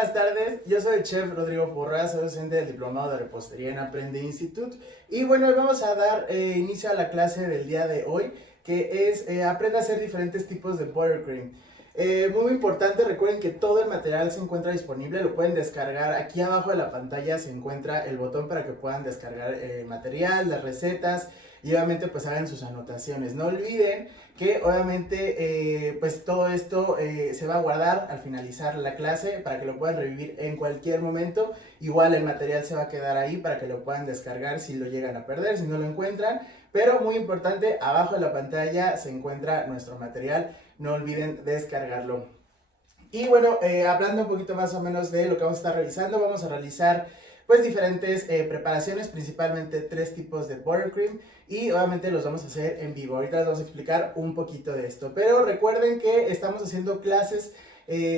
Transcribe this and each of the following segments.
buenas tardes. Yo soy el chef Rodrigo Porras, soy docente del Diplomado de Repostería en Aprende Institute. Y bueno, hoy vamos a dar inicio a la clase del día de hoy, que es aprende a hacer diferentes tipos de buttercream. Muy importante, recuerden que todo el material se encuentra disponible, lo pueden descargar. Aquí abajo de la pantalla se encuentra el botón para que puedan descargar el material, las recetas y obviamente pues hagan sus anotaciones. No olviden que obviamente pues todo esto se va a guardar al finalizar la clase para que lo puedan revivir en cualquier momento. Igual el material se va a quedar ahí para que lo puedan descargar si lo llegan a perder, si no lo encuentran. Pero muy importante, abajo de la pantalla se encuentra nuestro material, no olviden descargarlo. Y bueno, hablando un poquito más o menos de lo que vamos a estar realizando, vamos a realizar pues diferentes preparaciones, principalmente 3 tipos de buttercream y obviamente los vamos a hacer en vivo. Ahorita les vamos a explicar un poquito de esto, pero recuerden que estamos haciendo clases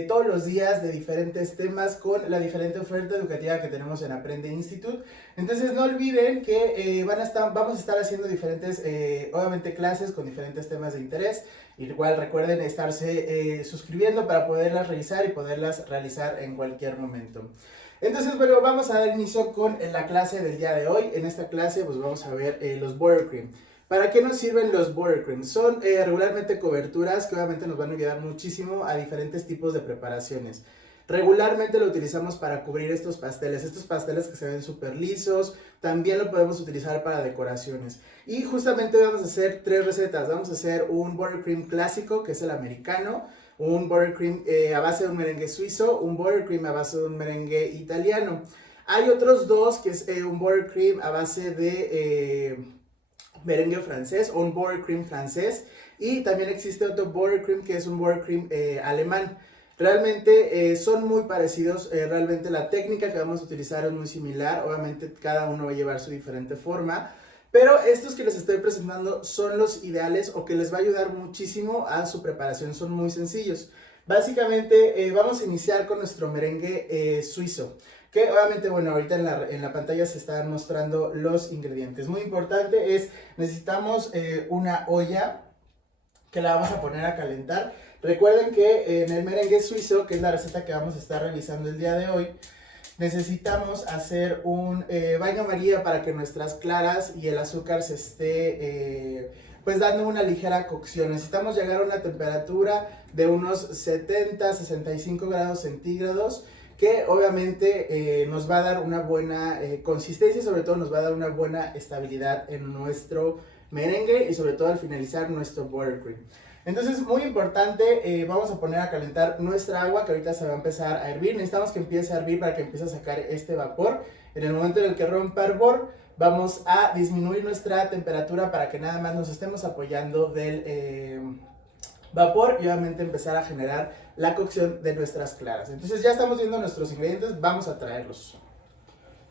todos los días de diferentes temas con la diferente oferta educativa que tenemos en Aprende Institute. Entonces no olviden que vamos a estar haciendo diferentes, obviamente, clases con diferentes temas de interés. Igual recuerden estarse suscribiendo para poderlas revisar y poderlas realizar en cualquier momento. Entonces, bueno, vamos a dar inicio con la clase del día de hoy. En esta clase pues vamos a ver los buttercream. ¿Para qué nos sirven los buttercream? Son regularmente coberturas que obviamente nos van a ayudar muchísimo a diferentes tipos de preparaciones. Regularmente lo utilizamos para cubrir estos pasteles que se ven súper lisos. También lo podemos utilizar para decoraciones. Y justamente hoy vamos a hacer 3 recetas. Vamos a hacer un buttercream clásico, que es el americano, un buttercream a base de un merengue suizo, un buttercream a base de un merengue italiano. Hay otros dos, que es un buttercream a base de merengue francés o un buttercream francés, y también existe otro buttercream que es un buttercream alemán. Realmente son muy parecidos, realmente la técnica que vamos a utilizar es muy similar, obviamente cada uno va a llevar su diferente forma, pero estos que les estoy presentando son los ideales o que les va a ayudar muchísimo a su preparación, son muy sencillos. Básicamente vamos a iniciar con nuestro merengue suizo, que obviamente, bueno, ahorita en la pantalla se están mostrando los ingredientes. Muy importante es, necesitamos una olla que la vamos a poner a calentar. Recuerden que en el merengue suizo, que es la receta que vamos a estar realizando el día de hoy, necesitamos hacer un baño María para que nuestras claras y el azúcar se esté pues dando una ligera cocción. Necesitamos llegar a una temperatura de unos 70-65 grados centígrados, que obviamente nos va a dar una buena consistencia y sobre todo nos va a dar una buena estabilidad en nuestro merengue y sobre todo al finalizar nuestro buttercream. Entonces, muy importante, vamos a poner a calentar nuestra agua, que ahorita se va a empezar a hervir. Necesitamos que empiece a hervir para que empiece a sacar este vapor. En el momento en el que rompa hervor, vamos a disminuir nuestra temperatura para que nada más nos estemos apoyando del vapor y obviamente empezar a generar la cocción de nuestras claras. Entonces ya estamos viendo nuestros ingredientes, vamos a traerlos.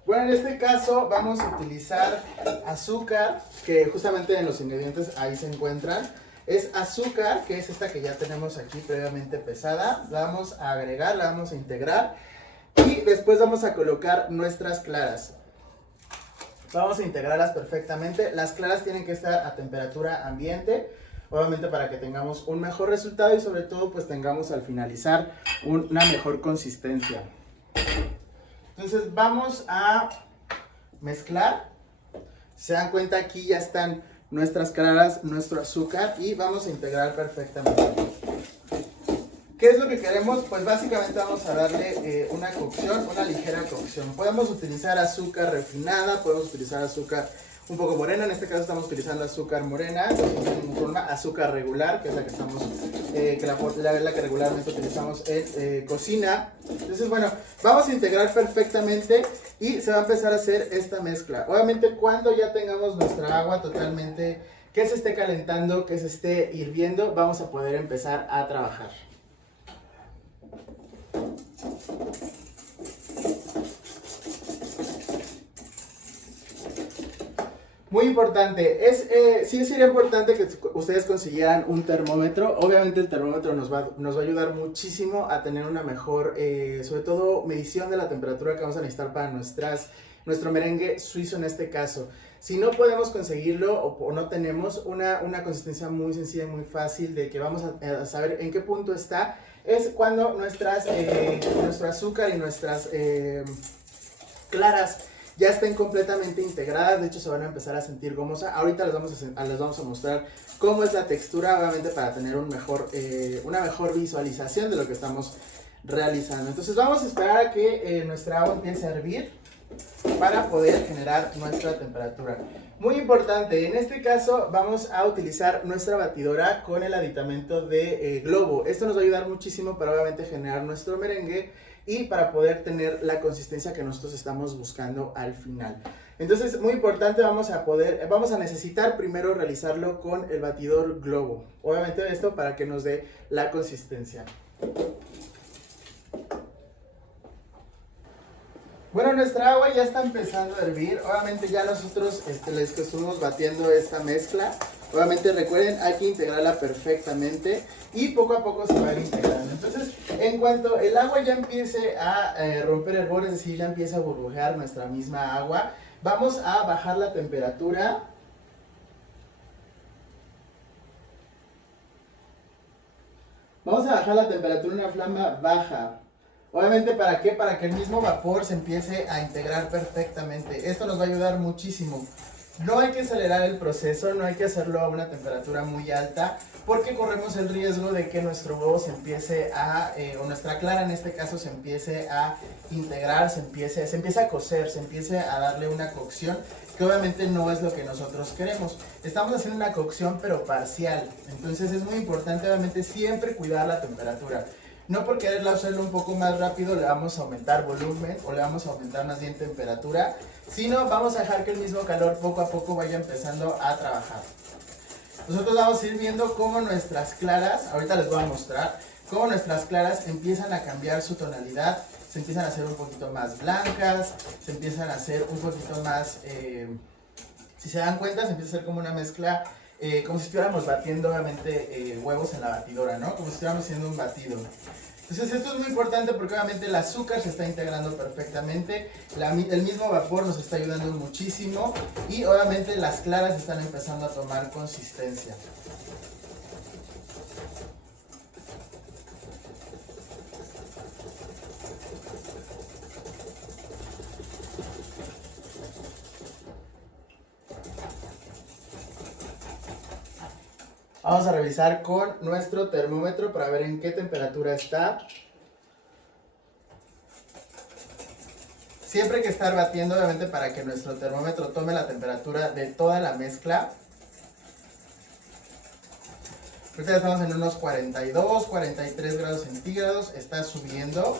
Bueno, en este caso vamos a utilizar azúcar, que justamente en los ingredientes ahí se encuentran. Es azúcar, que es esta que ya tenemos aquí previamente pesada. La vamos a agregar, la vamos a integrar y después vamos a colocar nuestras claras. Vamos a integrarlas perfectamente. Las claras tienen que estar a temperatura ambiente, obviamente para que tengamos un mejor resultado y sobre todo pues tengamos al finalizar una mejor consistencia. Entonces vamos a mezclar. Se dan cuenta, aquí ya están nuestras claras, nuestro azúcar, y vamos a integrar perfectamente. ¿Qué es lo que queremos? Pues básicamente vamos a darle una cocción, una ligera cocción. Podemos utilizar azúcar refinada, podemos utilizar azúcar un poco morena. En este caso estamos utilizando azúcar morena, no de ninguna forma, azúcar regular, que es la que estamos, la que regularmente utilizamos en cocina. Entonces, bueno, vamos a integrar perfectamente y se va a empezar a hacer esta mezcla. Obviamente, cuando ya tengamos nuestra agua totalmente que se esté calentando, que se esté hirviendo, vamos a poder empezar a trabajar. Muy importante, sí sería importante que ustedes consiguieran un termómetro. Obviamente el termómetro nos va a ayudar muchísimo a tener una mejor, sobre todo, medición de la temperatura que vamos a necesitar para nuestro merengue suizo en este caso. Si no podemos conseguirlo o no tenemos una consistencia muy sencilla y muy fácil de que vamos a saber en qué punto está, es cuando nuestro azúcar y nuestras claras ya estén completamente integradas. De hecho se van a empezar a sentir gomosas. Ahorita les vamos a mostrar cómo es la textura, obviamente para tener una mejor visualización de lo que estamos realizando. Entonces vamos a esperar a que nuestra agua empiece a hervir para poder generar nuestra temperatura. Muy importante, en este caso vamos a utilizar nuestra batidora con el aditamento de globo. Esto nos va a ayudar muchísimo para obviamente generar nuestro merengue y para poder tener la consistencia que nosotros estamos buscando al final. Entonces, muy importante, vamos a necesitar primero realizarlo con el batidor globo. Obviamente esto para que nos dé la consistencia. Bueno, nuestra agua ya está empezando a hervir. Obviamente ya nosotros les estuvimos batiendo esta mezcla. Obviamente recuerden, hay que integrarla perfectamente y poco a poco se va a ir integrando. Entonces, en cuanto el agua ya empiece a romper hervor, es decir, ya empieza a burbujear nuestra misma agua, vamos a bajar la temperatura. Vamos a bajar la temperatura a una flama baja. Obviamente, ¿para qué? Para que el mismo vapor se empiece a integrar perfectamente. Esto nos va a ayudar muchísimo. No hay que acelerar el proceso, no hay que hacerlo a una temperatura muy alta, porque corremos el riesgo de que nuestro huevo se empiece o nuestra clara en este caso se empiece a integrar, se empiece a cocer, se empiece a darle una cocción, que obviamente no es lo que nosotros queremos. Estamos haciendo una cocción pero parcial, entonces es muy importante obviamente siempre cuidar la temperatura. No por quererla hacerlo un poco más rápido le vamos a aumentar volumen o le vamos a aumentar más bien temperatura, sino vamos a dejar que el mismo calor poco a poco vaya empezando a trabajar. Nosotros vamos a ir viendo cómo nuestras claras, ahorita les voy a mostrar, cómo nuestras claras empiezan a cambiar su tonalidad, se empiezan a hacer un poquito más blancas, se empiezan a hacer un poquito más, si se dan cuenta, se empieza a hacer como una mezcla, como si estuviéramos batiendo obviamente huevos en la batidora, ¿no? Como si estuviéramos haciendo un batido. Entonces esto es muy importante porque obviamente el azúcar se está integrando perfectamente, el mismo vapor nos está ayudando muchísimo y obviamente las claras están empezando a tomar consistencia. Vamos a revisar con nuestro termómetro para ver en qué temperatura está. Siempre hay que estar batiendo, obviamente, para que nuestro termómetro tome la temperatura de toda la mezcla. Ahorita estamos en unos 42, 43 grados centígrados, está subiendo.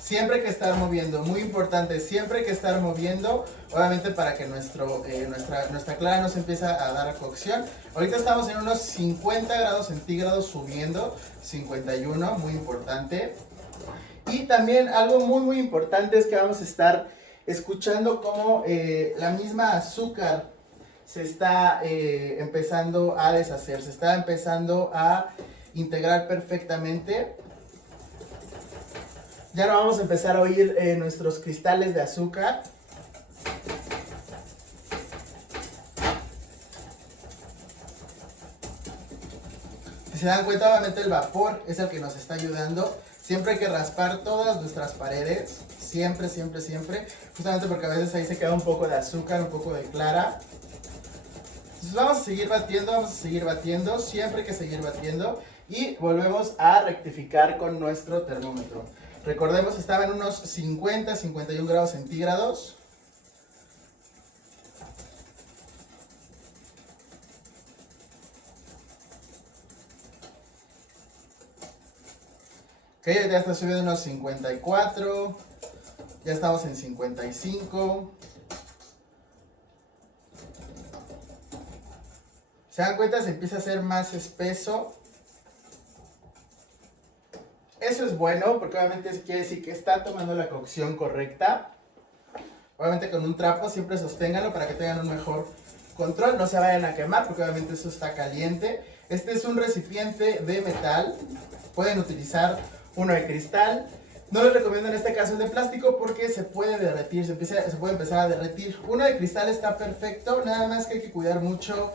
Siempre hay que estar moviendo, muy importante, siempre hay que estar moviendo, obviamente para que nuestra clara no se empiece a dar a cocción. Ahorita estamos en unos 50 grados centígrados subiendo, 51, muy importante. Y también algo muy importante es que vamos a estar escuchando cómo la misma azúcar se está empezando a deshacer, se está empezando a integrar perfectamente. Ya no vamos a empezar a oír nuestros cristales de azúcar. Si se dan cuenta, obviamente el vapor es el que nos está ayudando. Siempre hay que raspar todas nuestras paredes. Siempre, siempre, siempre. Justamente porque a veces ahí se queda un poco de azúcar, un poco de clara. Entonces vamos a seguir batiendo. Siempre hay que seguir batiendo. Y volvemos a rectificar con nuestro termómetro. Recordemos, estaba en unos 50, 51 grados centígrados. Ok, ya está subiendo unos 54. Ya estamos en 55. ¿Se dan cuenta? Se empieza a hacer más espeso. Eso es bueno, porque obviamente eso quiere decir que está tomando la cocción correcta. Obviamente con un trapo siempre sosténganlo para que tengan un mejor control. No se vayan a quemar porque obviamente eso está caliente. Este es un recipiente de metal. Pueden utilizar uno de cristal. No les recomiendo en este caso el de plástico porque se puede derretir, se puede empezar a derretir. Uno de cristal está perfecto, nada más que hay que cuidar mucho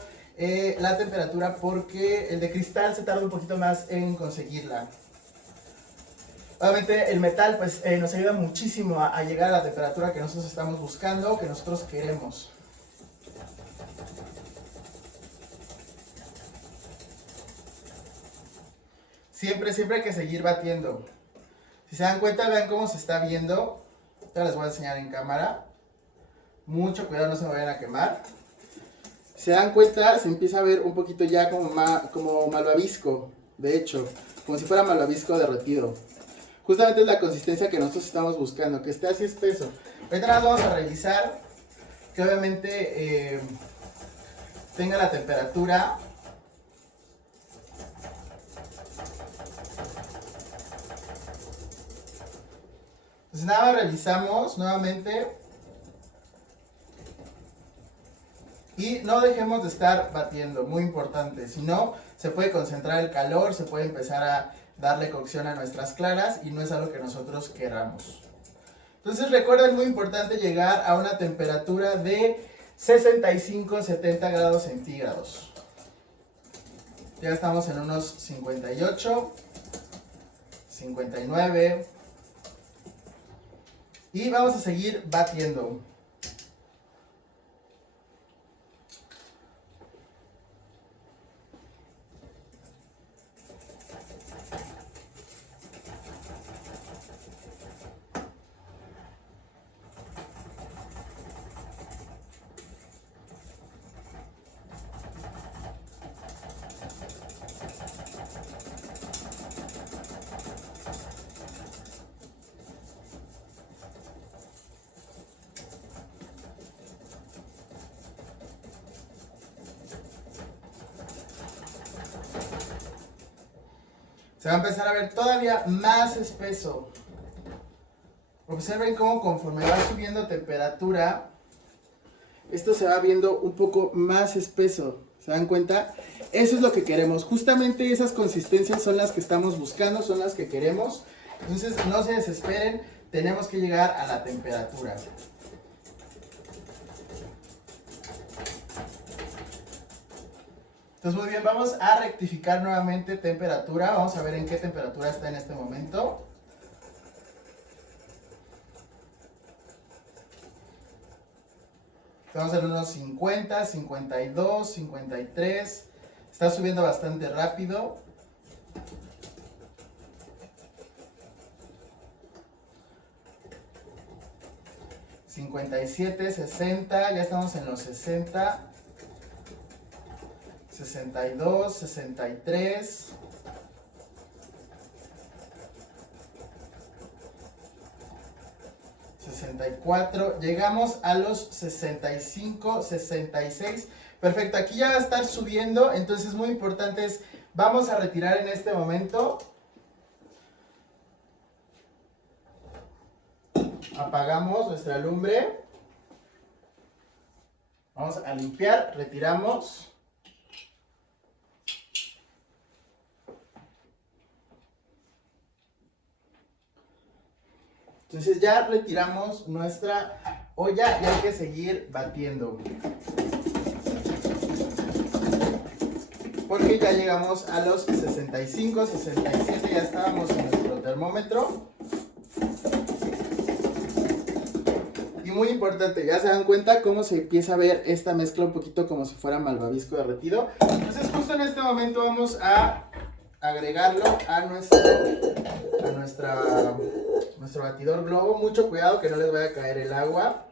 la temperatura porque el de cristal se tarda un poquito más en conseguirla. Obviamente el metal pues nos ayuda muchísimo a llegar a la temperatura que nosotros estamos buscando, que nosotros queremos. Siempre hay que seguir batiendo. Si se dan cuenta, vean cómo se está viendo. Ahora les voy a enseñar en cámara. Mucho cuidado, no se me vayan a quemar. Si se dan cuenta, se empieza a ver un poquito ya como malvavisco. De hecho, como si fuera malvavisco derretido. Justamente es la consistencia que nosotros estamos buscando, que esté así espeso. Ahorita nada más vamos a revisar que obviamente tenga la temperatura. Entonces nada más revisamos nuevamente. Y no dejemos de estar batiendo, muy importante. Si no, se puede concentrar el calor, se puede empezar a darle cocción a nuestras claras y no es algo que nosotros queramos. Entonces recuerden, muy importante llegar a una temperatura de 65-70 grados centígrados. Ya estamos en unos 58, 59. Y vamos a seguir batiendo. Se va a empezar a ver todavía más espeso. Observen cómo conforme va subiendo temperatura, esto se va viendo un poco más espeso. ¿Se dan cuenta? Eso es lo que queremos. Justamente esas consistencias son las que estamos buscando, son las que queremos. Entonces no se desesperen, tenemos que llegar a la temperatura. Entonces muy bien, vamos a rectificar nuevamente temperatura. Vamos a ver en qué temperatura está en este momento. Estamos en unos 50, 52, 53. Está subiendo bastante rápido. $57, 60, ya estamos en los 60. 62, 63. 64, llegamos a los 65, 66. Perfecto, aquí ya va a estar subiendo, entonces muy importante es, vamos a retirar en este momento. Apagamos nuestra lumbre. Vamos a limpiar, retiramos. Entonces ya retiramos nuestra olla y hay que seguir batiendo. Porque ya llegamos a los 65, 67, ya estábamos en nuestro termómetro. Y muy importante, ya se dan cuenta cómo se empieza a ver esta mezcla un poquito como si fuera malvavisco derretido. Entonces justo en este momento vamos a agregarlo a nuestro batidor globo. Mucho cuidado que no les vaya a caer el agua.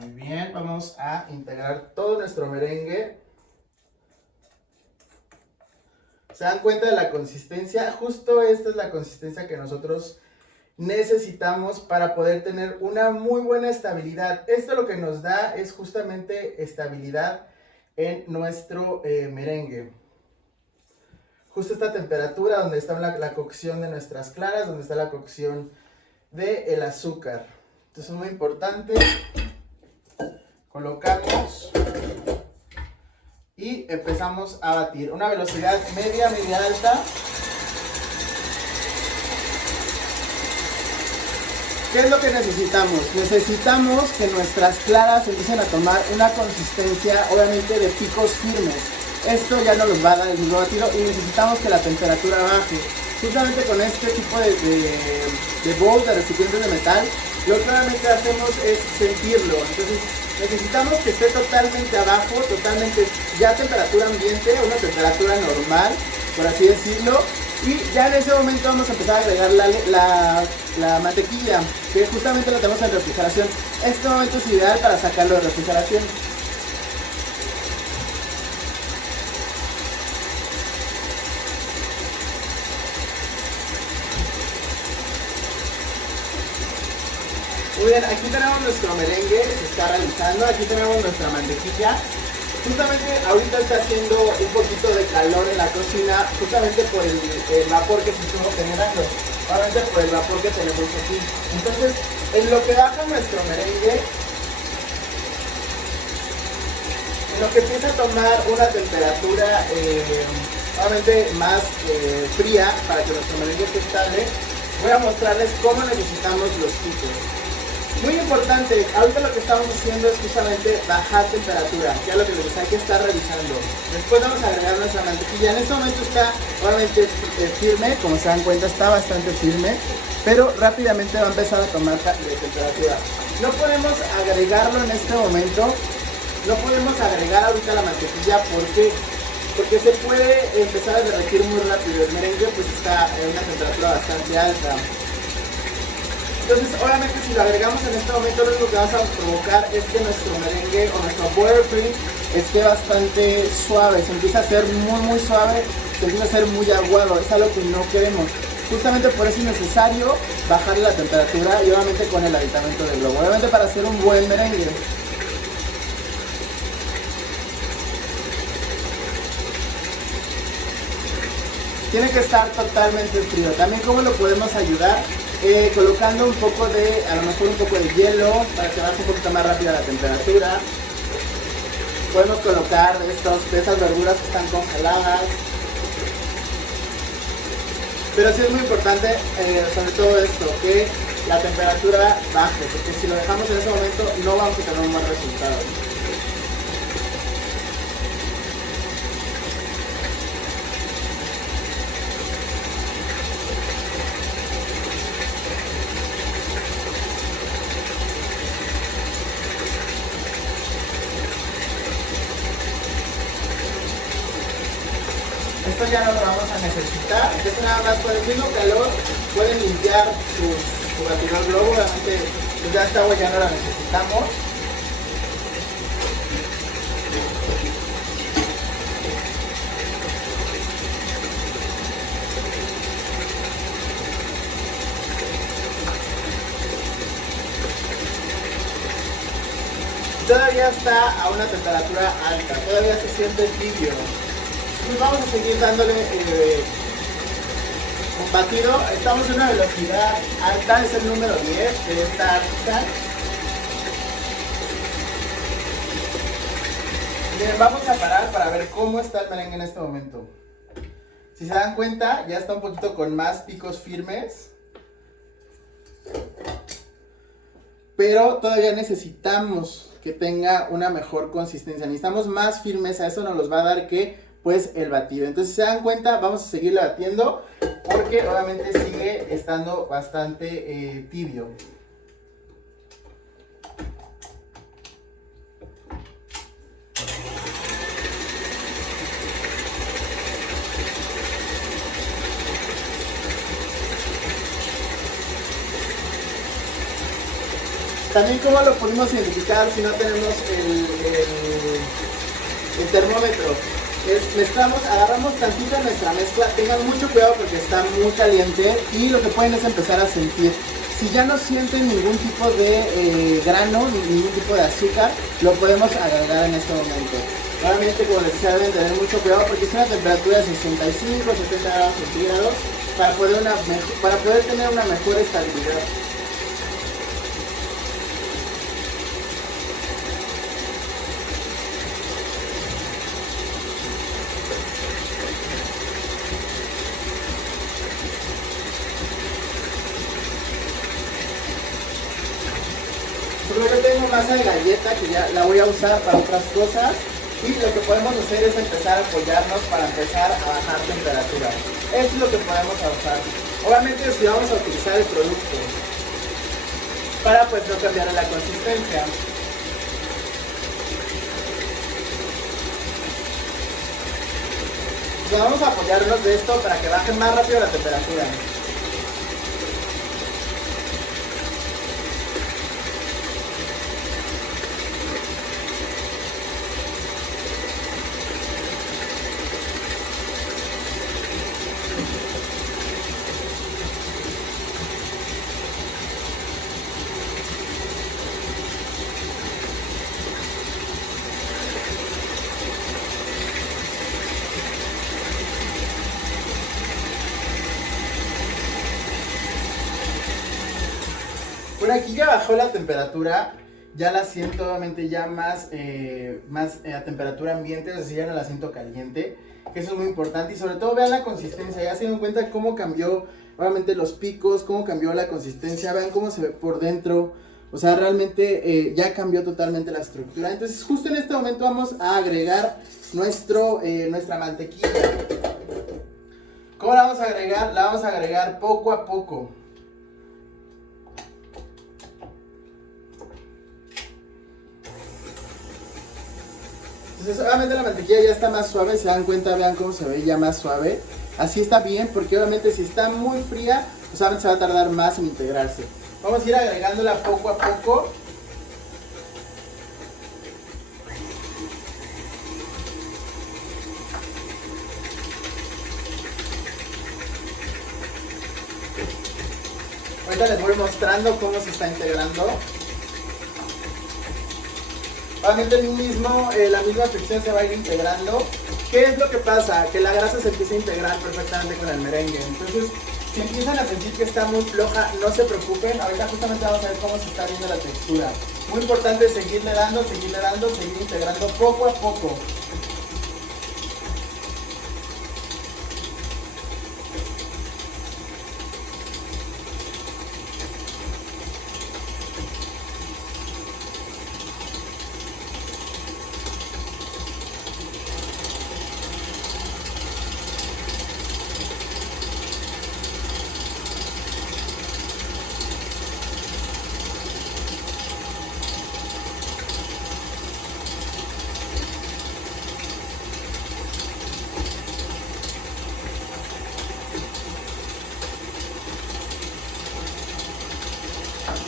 Muy bien, vamos a integrar todo nuestro merengue. ¿Se dan cuenta de la consistencia? Justo esta es la consistencia que nosotros necesitamos para poder tener una muy buena estabilidad. Esto lo que nos da es justamente estabilidad en nuestro merengue. Justo esta temperatura donde está la cocción de nuestras claras, donde está la cocción del azúcar. Entonces es muy importante. Colocamos y empezamos a batir. Una velocidad media, media alta. ¿Qué es lo que necesitamos? Necesitamos que nuestras claras empiecen a tomar una consistencia, obviamente, de picos firmes. Esto ya no los va a dar el mismo batido y necesitamos que la temperatura baje. Justamente con este tipo de bowl, de recipientes de metal, lo que obviamente hacemos es sentirlo. Entonces necesitamos que esté totalmente abajo, totalmente ya a temperatura ambiente, una temperatura normal, por así decirlo. Y ya en ese momento vamos a empezar a agregar la mantequilla, que justamente la tenemos en refrigeración. Este momento es ideal para sacarlo de refrigeración. Muy bien, aquí tenemos nuestro merengue, se está realizando, aquí tenemos nuestra mantequilla. Justamente ahorita está haciendo un poquito de calor en la cocina, justamente por el vapor que se estuvo generando, obviamente por el vapor que tenemos aquí. Entonces, en lo que baja nuestro merengue, en lo que empieza a tomar una temperatura obviamente más fría para que nuestro merengue esté estable, voy a mostrarles cómo necesitamos los picos. Muy importante, ahorita lo que estamos haciendo es justamente bajar temperatura, que es lo que hay que estar revisando. Después vamos a agregar nuestra mantequilla. En este momento está obviamente firme, como se dan cuenta está bastante firme, pero rápidamente va a empezar a tomar temperatura. No podemos agregarlo en este momento, no podemos agregar ahorita la mantequilla porque se puede empezar a derretir muy rápido. El merengue pues está en una temperatura bastante alta. Entonces, obviamente, si lo agregamos en este momento, lo único que vamos a provocar es que nuestro merengue o nuestro buttercream esté bastante suave. Se empieza a hacer muy suave, se empieza a hacer muy aguado. Es algo que no queremos. Justamente por eso es necesario bajarle la temperatura y obviamente con el aditamento del globo. Obviamente para hacer un buen merengue. Tiene que estar totalmente frío. También cómo lo podemos ayudar, colocando un poco de, a lo mejor un poco de hielo para que baje un poquito más rápida la temperatura. Podemos colocar de esas verduras que están congeladas. Pero sí es muy importante, sobre todo esto, que la temperatura baje, porque si lo dejamos en ese momento no vamos a tener un buen resultado. Esto ya no lo vamos a necesitar, entonces nada más con el mismo calor pueden limpiar su batidor globo, obviamente pues ya esta agua ya no la necesitamos. Todavía está a una temperatura alta, todavía se siente tibio. Pues vamos a seguir dándole un batido. Estamos en una velocidad alta, es el número 10 de esta pizza. Bien, vamos a parar para ver cómo está el merengue en este momento. Si se dan cuenta, ya está un poquito con más picos firmes. Pero todavía necesitamos que tenga una mejor consistencia. Necesitamos más firmeza, eso nos los va a dar pues el batido. Entonces si se dan cuenta, vamos a seguirle batiendo porque obviamente sigue estando bastante tibio. También cómo lo podemos identificar si no tenemos el termómetro. Mezclamos, agarramos tantito nuestra mezcla, tengan mucho cuidado porque está muy caliente y lo que pueden es empezar a sentir. Si ya no sienten ningún tipo de grano, ningún tipo de azúcar, lo podemos agregar en este momento. Obviamente, como les decía, deben tener mucho cuidado porque es una temperatura de 65 70 grados centígrados para poder tener una mejor estabilidad. tengo masa de galleta que ya la voy a usar para otras cosas. Y lo que podemos hacer es empezar a apoyarnos para empezar a bajar temperatura. Eso es lo que podemos usar. Obviamente si vamos a utilizar el producto para pues no cambiar la consistencia. Entonces vamos a apoyarnos de esto para que baje más rápido la temperatura. Bueno, aquí ya bajó la temperatura, ya la siento obviamente ya más a temperatura ambiente, es decir, ya no la siento caliente, que eso es muy importante y sobre todo vean la consistencia, ya se dieron cuenta cómo cambió obviamente los picos, cómo cambió la consistencia, vean cómo se ve por dentro, o sea, realmente ya cambió totalmente la estructura. Entonces justo en este momento vamos a agregar nuestra mantequilla. ¿Cómo la vamos a agregar? La vamos a agregar poco a poco. Entonces obviamente la mantequilla ya está más suave, se dan cuenta, vean cómo se ve ya más suave. Así está bien, porque obviamente si está muy fría, pues obviamente se va a tardar más en integrarse. Vamos a ir agregándola poco a poco. Ahorita les voy mostrando cómo se está integrando. Obviamente la misma fricción se va a ir integrando. ¿Qué es lo que pasa? Que la grasa se empieza a integrar perfectamente con el merengue. Entonces, si empiezan a sentir que está muy floja, no se preocupen. Ahorita justamente vamos a ver cómo se está viendo la textura. Muy importante seguirle dando, seguir integrando poco a poco.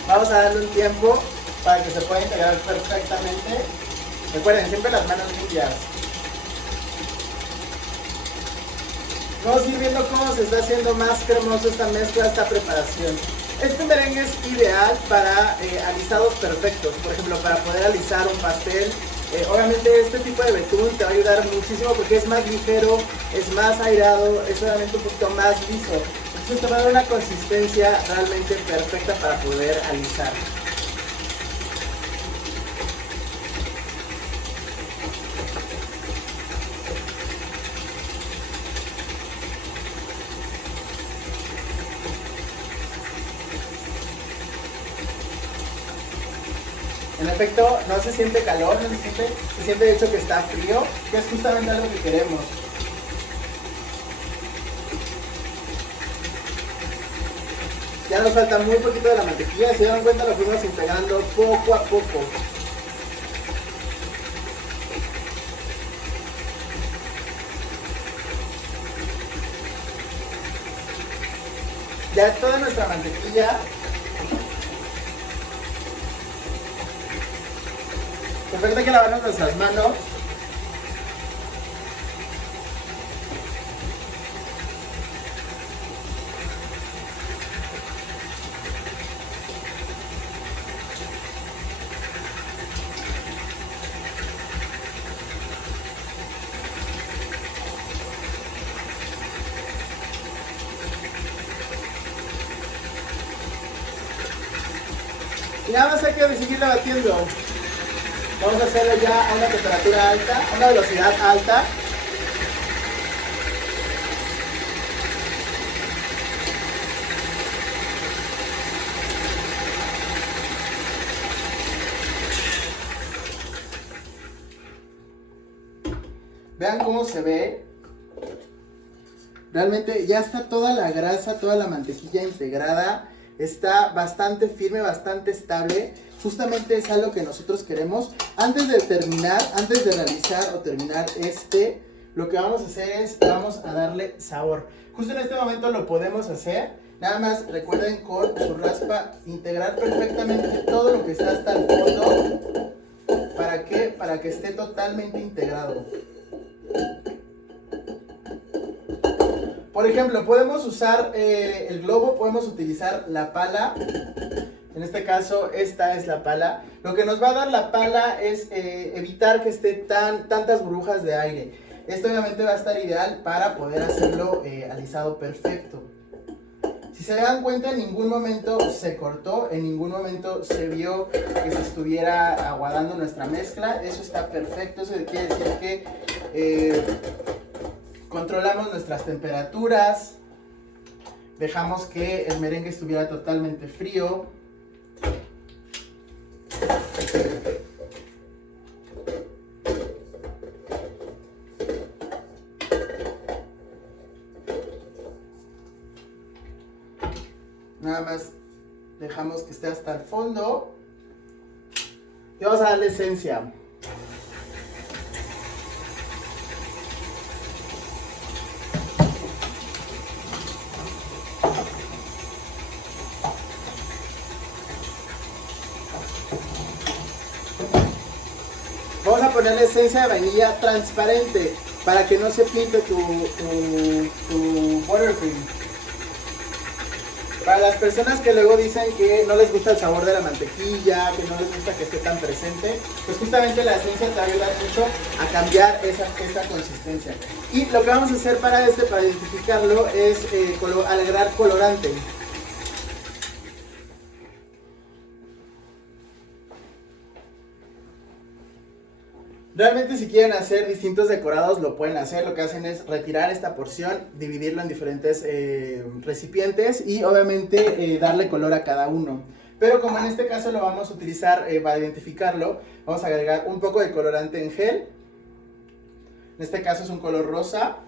Vamos a darle un tiempo para que se pueda integrar perfectamente. Recuerden, siempre las manos limpias. Vamos a ir viendo cómo se está haciendo más cremoso esta mezcla, esta preparación. Este merengue es ideal para alisados perfectos, por ejemplo, para poder alisar un pastel. Obviamente este tipo de betún te va a ayudar muchísimo porque es más ligero, es más airado, es obviamente un poquito más liso. Entonces te va a dar una consistencia realmente perfecta para poder alisar. En efecto, no se siente calor, se siente de hecho que está frío, que es justamente algo que queremos. Ya nos falta muy poquito de la mantequilla, si se dan cuenta lo fuimos integrando poco a poco. Ya toda nuestra mantequilla. Perfecto, hay que lavarnos nuestras manos. Y nada más hay que seguirla batiendo. Vamos a hacerlo ya a una temperatura alta, a una velocidad alta. Vean cómo se ve. Realmente ya está toda la grasa, toda la mantequilla integrada. Está bastante firme, bastante estable. Justamente es algo que nosotros queremos. Antes de terminar, antes de realizar o terminar lo que vamos a hacer es, vamos a darle sabor. Justo en este momento lo podemos hacer. Nada más recuerden con su raspa integrar perfectamente todo lo que está hasta el fondo. ¿Para qué? Para que esté totalmente integrado. Por ejemplo, podemos usar el globo, podemos utilizar la pala. En este caso, esta es la pala. Lo que nos va a dar la pala es evitar que esté tantas burbujas de aire. Esto obviamente va a estar ideal para poder hacerlo alisado perfecto. Si se dan cuenta, en ningún momento se cortó, en ningún momento se vio que se estuviera aguadando nuestra mezcla. Eso está perfecto, eso quiere decir que controlamos nuestras temperaturas, dejamos que el merengue estuviera totalmente frío. Nada más dejamos que esté hasta el fondo y vamos a darle esencia. Vamos a ponerle esencia de vainilla transparente para que no se pinte tu buttercream. Para las personas que luego dicen que no les gusta el sabor de la mantequilla, que no les gusta que esté tan presente, pues justamente la esencia te va a ayudar mucho a cambiar esa consistencia. Y lo que vamos a hacer para identificarlo es agregar colorante. Realmente si quieren hacer distintos decorados lo pueden hacer, lo que hacen es retirar esta porción, dividirlo en diferentes recipientes y obviamente darle color a cada uno. Pero como en este caso lo vamos a utilizar para identificarlo, vamos a agregar un poco de colorante en gel. En este caso es un color rosa.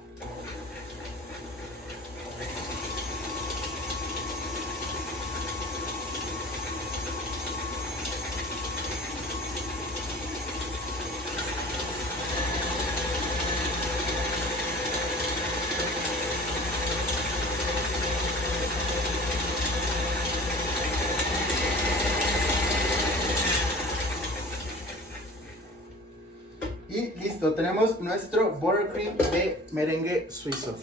Y listo, tenemos nuestro buttercream de merengue suizo.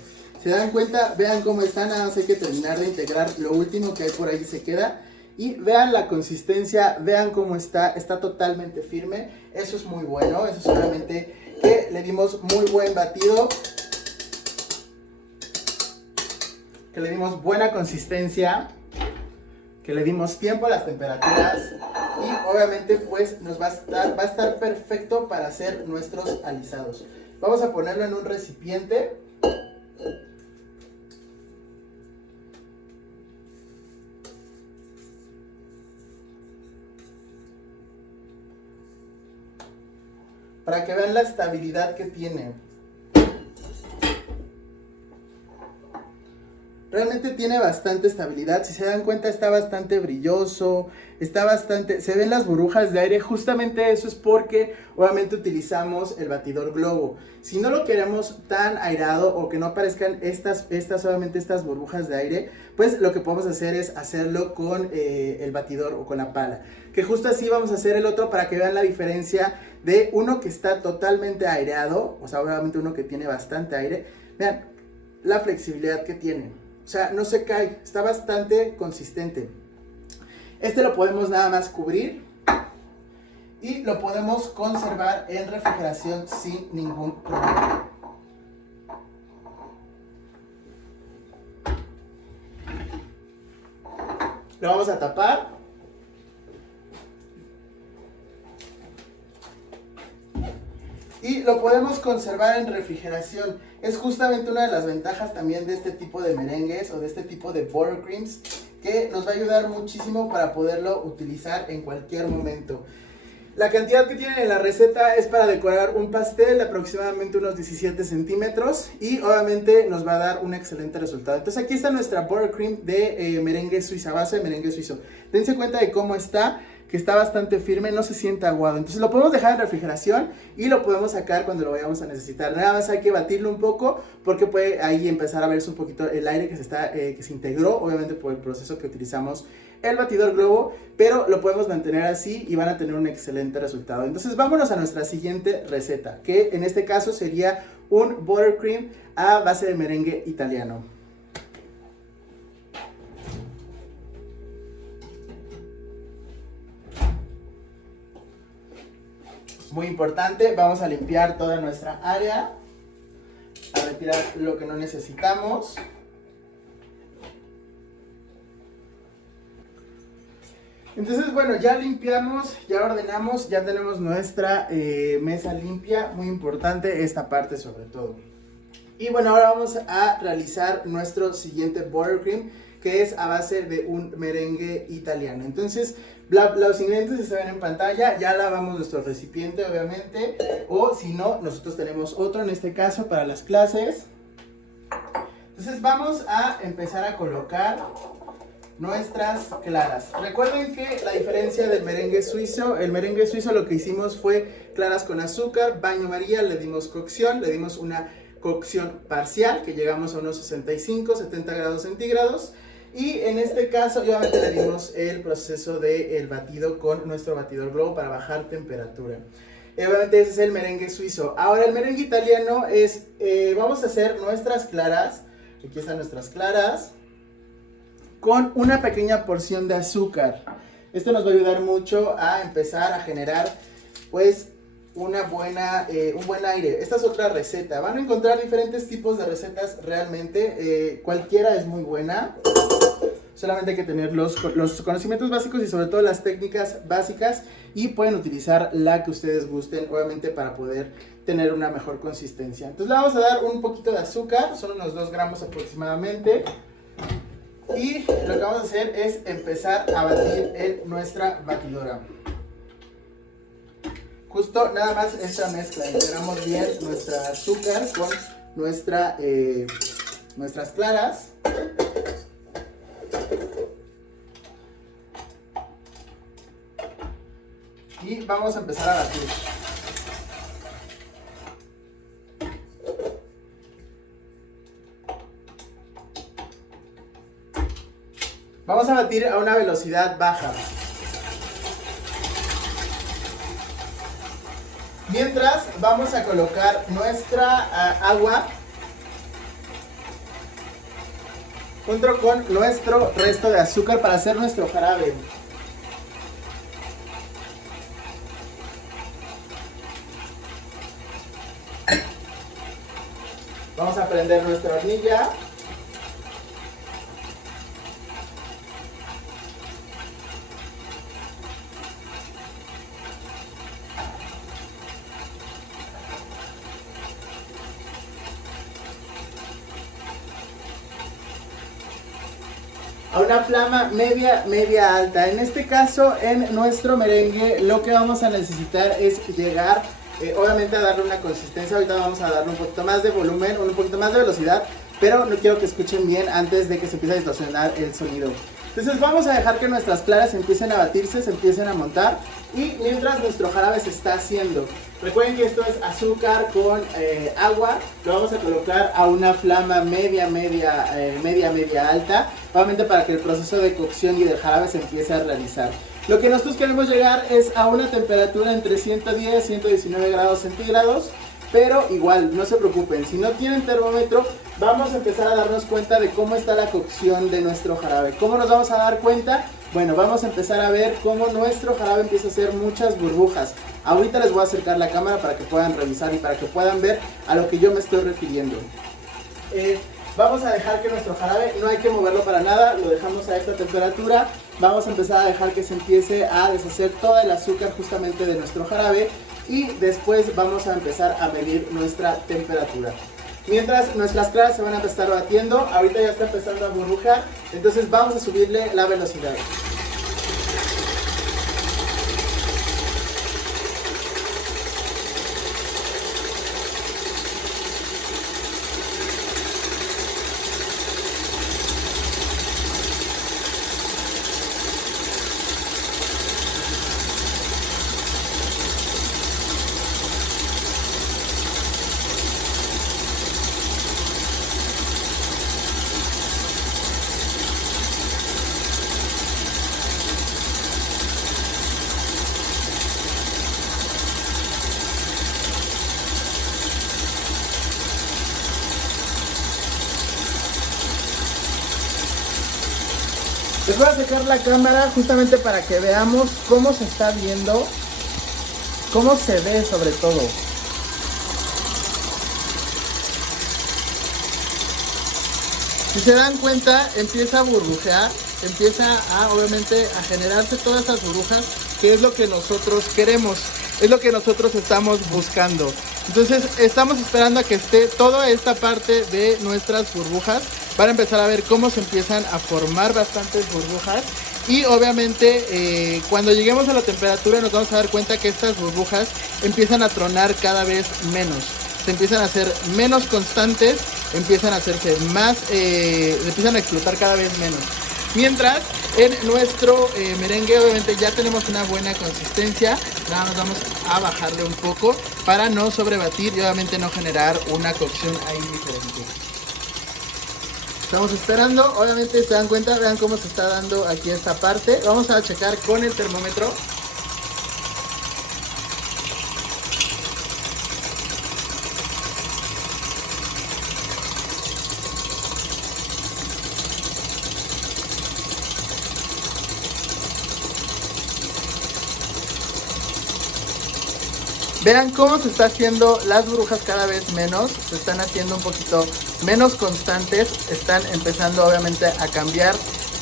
Se dan cuenta, vean cómo está, nada más hay que terminar de integrar lo último que hay por ahí se queda. Y vean la consistencia, vean cómo está totalmente firme. Eso es muy bueno, eso es solamente que le dimos muy buen batido. Que le dimos buena consistencia. Que le dimos tiempo a las temperaturas y obviamente pues nos va a estar perfecto para hacer nuestros alisados. Vamos a ponerlo en un recipiente. Para que vean la estabilidad que tiene. Realmente tiene bastante estabilidad, si se dan cuenta está bastante brilloso, se ven las burbujas de aire, justamente eso es porque obviamente utilizamos el batidor globo. Si no lo queremos tan airado o que no aparezcan obviamente estas burbujas de aire, pues lo que podemos hacer es hacerlo con el batidor o con la pala. Que justo así vamos a hacer el otro para que vean la diferencia de uno que está totalmente aireado, o sea obviamente uno que tiene bastante aire. Vean la flexibilidad que tiene. O sea, no se cae, está bastante consistente. Este lo podemos nada más cubrir y lo podemos conservar en refrigeración sin ningún problema. Lo vamos a tapar. Y lo podemos conservar en refrigeración. Es justamente una de las ventajas también de este tipo de merengues o de este tipo de buttercreams, que nos va a ayudar muchísimo para poderlo utilizar en cualquier momento. La cantidad que tiene en la receta es para decorar un pastel de aproximadamente unos 17 centímetros y obviamente nos va a dar un excelente resultado. Entonces aquí está nuestra buttercream de merengue suiza, base de merengue suizo. Dense cuenta de cómo está, que está bastante firme, no se siente aguado. Entonces lo podemos dejar en refrigeración y lo podemos sacar cuando lo vayamos a necesitar. Nada más hay que batirlo un poco porque puede ahí empezar a verse un poquito el aire que se integró, obviamente por el proceso que utilizamos el batidor globo, pero lo podemos mantener así y van a tener un excelente resultado. Entonces vámonos a nuestra siguiente receta, que en este caso sería un buttercream a base de merengue italiano. Muy importante, vamos a limpiar toda nuestra área, a retirar lo que no necesitamos. Entonces, bueno, ya limpiamos, ya ordenamos, ya tenemos nuestra mesa limpia. Muy importante esta parte sobre todo. Y bueno, ahora vamos a realizar nuestro siguiente buttercream, que es a base de un merengue italiano. Entonces, los ingredientes se ven en pantalla, ya lavamos nuestro recipiente obviamente, o si no, nosotros tenemos otro en este caso para las clases. Entonces vamos a empezar a colocar nuestras claras. Recuerden que la diferencia del merengue suizo, el merengue suizo lo que hicimos fue claras con azúcar, baño María, le dimos cocción, le dimos una cocción parcial que llegamos a unos 65-70 grados centígrados. Y en este caso, obviamente le dimos el proceso del batido con nuestro batidor globo para bajar temperatura. Obviamente ese es el merengue suizo. Ahora el merengue italiano es, vamos a hacer nuestras claras, aquí están nuestras claras, con una pequeña porción de azúcar. Esto nos va a ayudar mucho a empezar a generar pues un buen aire. Esta es otra receta. Van a encontrar diferentes tipos de recetas realmente. Cualquiera es muy buena. Solamente hay que tener los conocimientos básicos y sobre todo las técnicas básicas. Y pueden utilizar la que ustedes gusten, obviamente para poder tener una mejor consistencia. Entonces le vamos a dar un poquito de azúcar. Son unos 2 gramos aproximadamente. Y lo que vamos a hacer es empezar a batir en nuestra batidora. Justo nada más esta mezcla, integramos bien nuestra azúcar con nuestras claras. Y vamos a empezar a batir. Vamos a batir a una velocidad baja. Mientras vamos a colocar nuestra agua junto con nuestro resto de azúcar para hacer nuestro jarabe. Vamos a prender nuestra hornilla. A una flama media alta. En este caso, en nuestro merengue, lo que vamos a necesitar es llegar, obviamente, a darle una consistencia. Ahorita vamos a darle un poquito más de volumen, un poquito más de velocidad, pero no quiero que escuchen bien antes de que se empiece a distorsionar el sonido. Entonces vamos a dejar que nuestras claras empiecen a batirse, se empiecen a montar, y mientras nuestro jarabe se está haciendo. Recuerden que esto es azúcar con agua. Lo vamos a colocar a una flama media alta, obviamente para que el proceso de cocción y del jarabe se empiece a realizar. Lo que nosotros queremos llegar es a una temperatura entre 110 y 119 grados centígrados. Pero igual, no se preocupen, si no tienen termómetro, vamos a empezar a darnos cuenta de cómo está la cocción de nuestro jarabe. ¿Cómo nos vamos a dar cuenta? Bueno, vamos a empezar a ver cómo nuestro jarabe empieza a hacer muchas burbujas. Ahorita les voy a acercar la cámara para que puedan revisar y para que puedan ver a lo que yo me estoy refiriendo. Vamos a dejar que nuestro jarabe, no hay que moverlo para nada, lo dejamos a esta temperatura. Vamos a empezar a dejar que se empiece a deshacer todo el azúcar justamente de nuestro jarabe. Y después vamos a empezar a medir nuestra temperatura. Mientras nuestras claras se van a estar batiendo, ahorita ya está empezando a burbujar, entonces vamos a subirle la velocidad. Les voy a acercar la cámara justamente para que veamos cómo se está viendo, cómo se ve sobre todo. Si se dan cuenta, empieza a burbujear, empieza a, obviamente, a generarse todas esas burbujas, que es lo que nosotros queremos, es lo que nosotros estamos buscando. Entonces, estamos esperando a que esté toda esta parte de nuestras burbujas para empezar a ver cómo se empiezan a formar bastantes burbujas. Y obviamente, cuando lleguemos a la temperatura, nos vamos a dar cuenta que estas burbujas empiezan a tronar cada vez menos. Se empiezan a hacer menos constantes, empiezan a hacerse más, empiezan a explotar cada vez menos. Mientras en nuestro merengue obviamente ya tenemos una buena consistencia, nada más vamos a bajarle un poco para no sobrebatir y obviamente no generar una cocción ahí diferente. Estamos esperando, obviamente se dan cuenta, vean cómo se está dando aquí esta parte. Vamos a checar con el termómetro. Vean cómo se está haciendo las burbujas cada vez menos, se están haciendo un poquito menos constantes, están empezando obviamente a cambiar,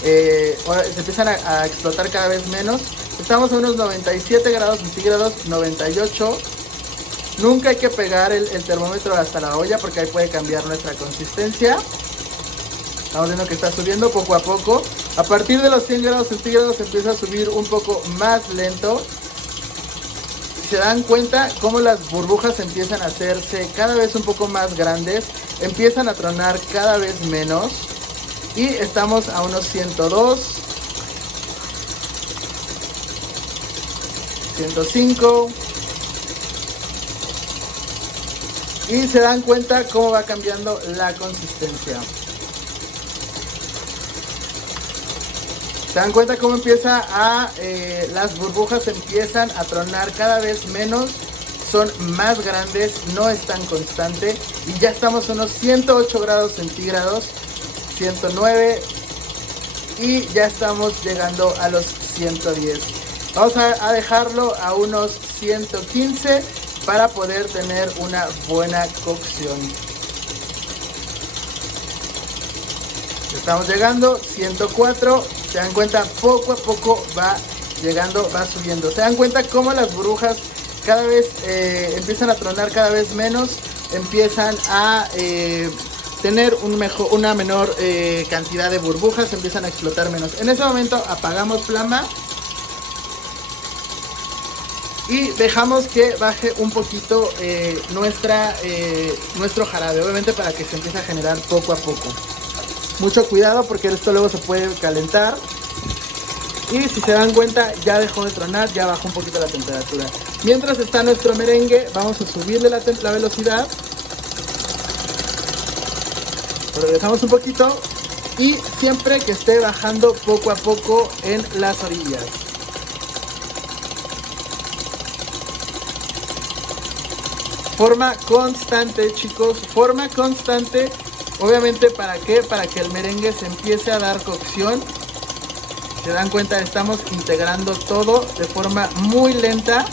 se empiezan a explotar cada vez menos. Estamos a unos 97 grados centígrados, 98. Nunca hay que pegar el termómetro hasta la olla porque ahí puede cambiar nuestra consistencia. Estamos viendo que está subiendo poco a poco. A partir de los 100 grados centígrados empieza a subir un poco más lento. Se dan cuenta cómo las burbujas empiezan a hacerse cada vez un poco más grandes, empiezan a tronar cada vez menos y estamos a unos 102, 105 y se dan cuenta cómo va cambiando la consistencia. Se dan cuenta cómo empieza a, las burbujas empiezan a tronar cada vez menos, son más grandes, no es tan constante y ya estamos a unos 108 grados centígrados, 109 y ya estamos llegando a los 110. Vamos a dejarlo a unos 115 para poder tener una buena cocción. Estamos llegando, 104. Se dan cuenta, poco a poco va llegando, va subiendo. Se dan cuenta cómo las burbujas cada vez empiezan a tronar cada vez menos, empiezan a tener una menor cantidad de burbujas, empiezan a explotar menos. En ese momento apagamos flama y dejamos que baje un poquito nuestro jarabe, obviamente para que se empiece a generar poco a poco. Mucho cuidado porque esto luego se puede calentar. Y si se dan cuenta ya dejó de tronar, ya bajó un poquito la temperatura. Mientras está nuestro merengue vamos a subirle la velocidad. Lo regresamos un poquito y siempre que esté bajando poco a poco en las orillas. Forma constante, chicos, forma constante. Obviamente, ¿para qué? Para que el merengue se empiece a dar cocción. Se dan cuenta, estamos integrando todo de forma muy lenta.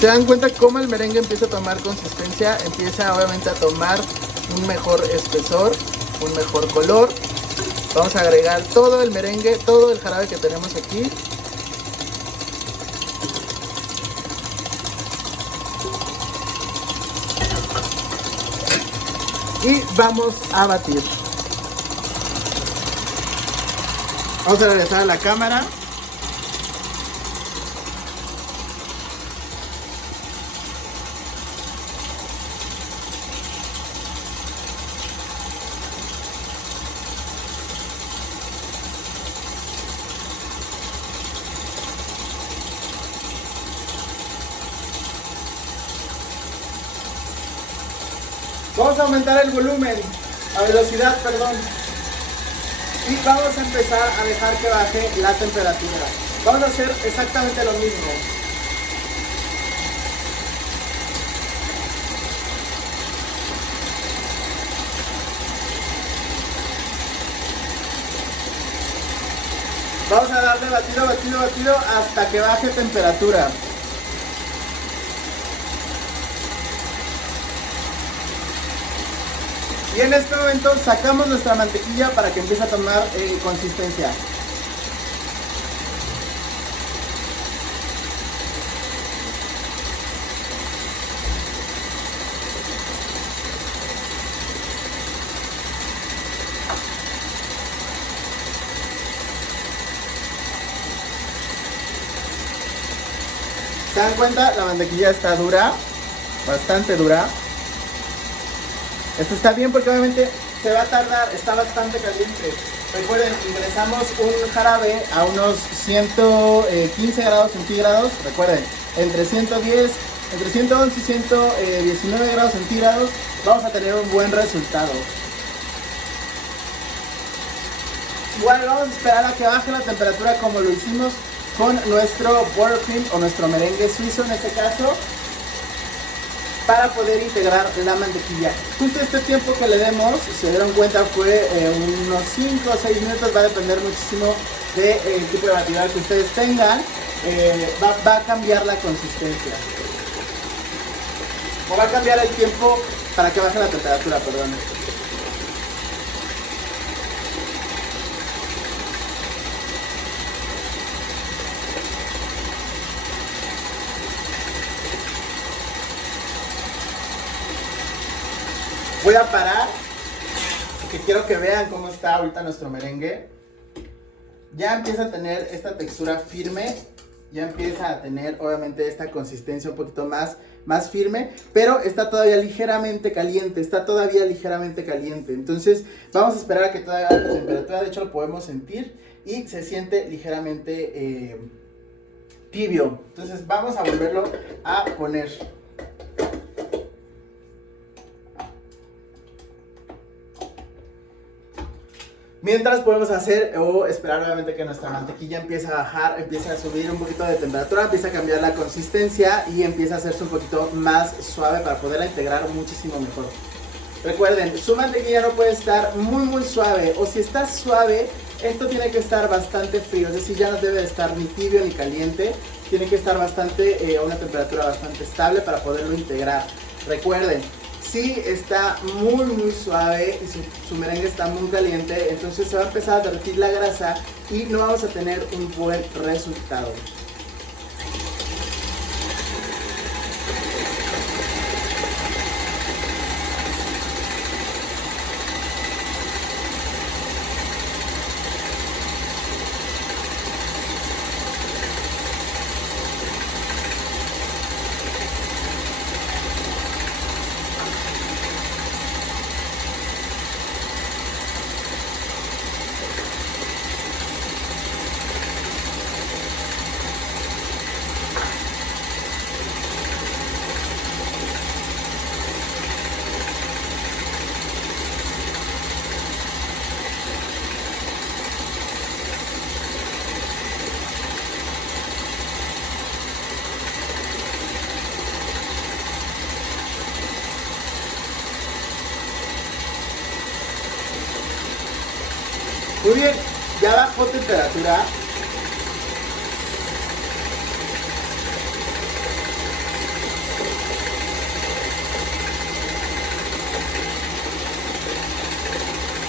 Se dan cuenta cómo el merengue empieza a tomar consistencia, empieza obviamente a tomar un mejor espesor, un mejor color. Vamos a agregar todo el merengue, todo el jarabe que tenemos aquí. Y vamos a batir. Vamos a regresar a la cámara. Vamos a aumentar el volumen, a velocidad, perdón. Y vamos a empezar a dejar que baje la temperatura. Vamos a hacer exactamente lo mismo. darle batido, batido, batido hasta que baje temperatura. Y en este momento sacamos nuestra mantequilla para que empiece a tomar consistencia. ¿Se dan cuenta? La mantequilla está dura, bastante dura. Esto está bien porque obviamente se va a tardar, está bastante caliente. Recuerden, ingresamos un jarabe a unos 115 grados centígrados. Recuerden, entre 110, entre 111 y 119 grados centígrados vamos a tener un buen resultado. Igual vamos a esperar a que baje la temperatura como lo hicimos con nuestro buttercream o nuestro merengue suizo en este caso, para poder integrar la mantequilla. Justo este tiempo que le demos, si se dieron cuenta, fue unos 5 o 6 minutos, va a depender muchísimo del tipo de batidora que ustedes tengan, va a cambiar la consistencia. O va a cambiar el tiempo para que baje la temperatura, perdón. Voy a parar, porque quiero que vean cómo está ahorita nuestro merengue. Ya empieza a tener esta textura firme, ya empieza a tener obviamente esta consistencia un poquito más firme, pero está todavía ligeramente caliente, Entonces vamos a esperar a que todavía baje la temperatura, de hecho lo podemos sentir y se siente ligeramente tibio. Entonces vamos a volverlo a poner. Mientras podemos hacer o esperar obviamente que nuestra mantequilla empiece a bajar, empiece a subir un poquito de temperatura, empiece a cambiar la consistencia y empiece a hacerse un poquito más suave para poderla integrar muchísimo mejor. Recuerden, su mantequilla no puede estar muy suave, o si está suave, esto tiene que estar bastante frío, es decir, ya no debe estar ni tibio ni caliente, tiene que estar a una temperatura bastante estable para poderlo integrar. Recuerden, si está muy suave y su merengue está muy caliente, entonces se va a empezar a derretir la grasa y no vamos a tener un buen resultado. Muy bien, ya bajó temperatura.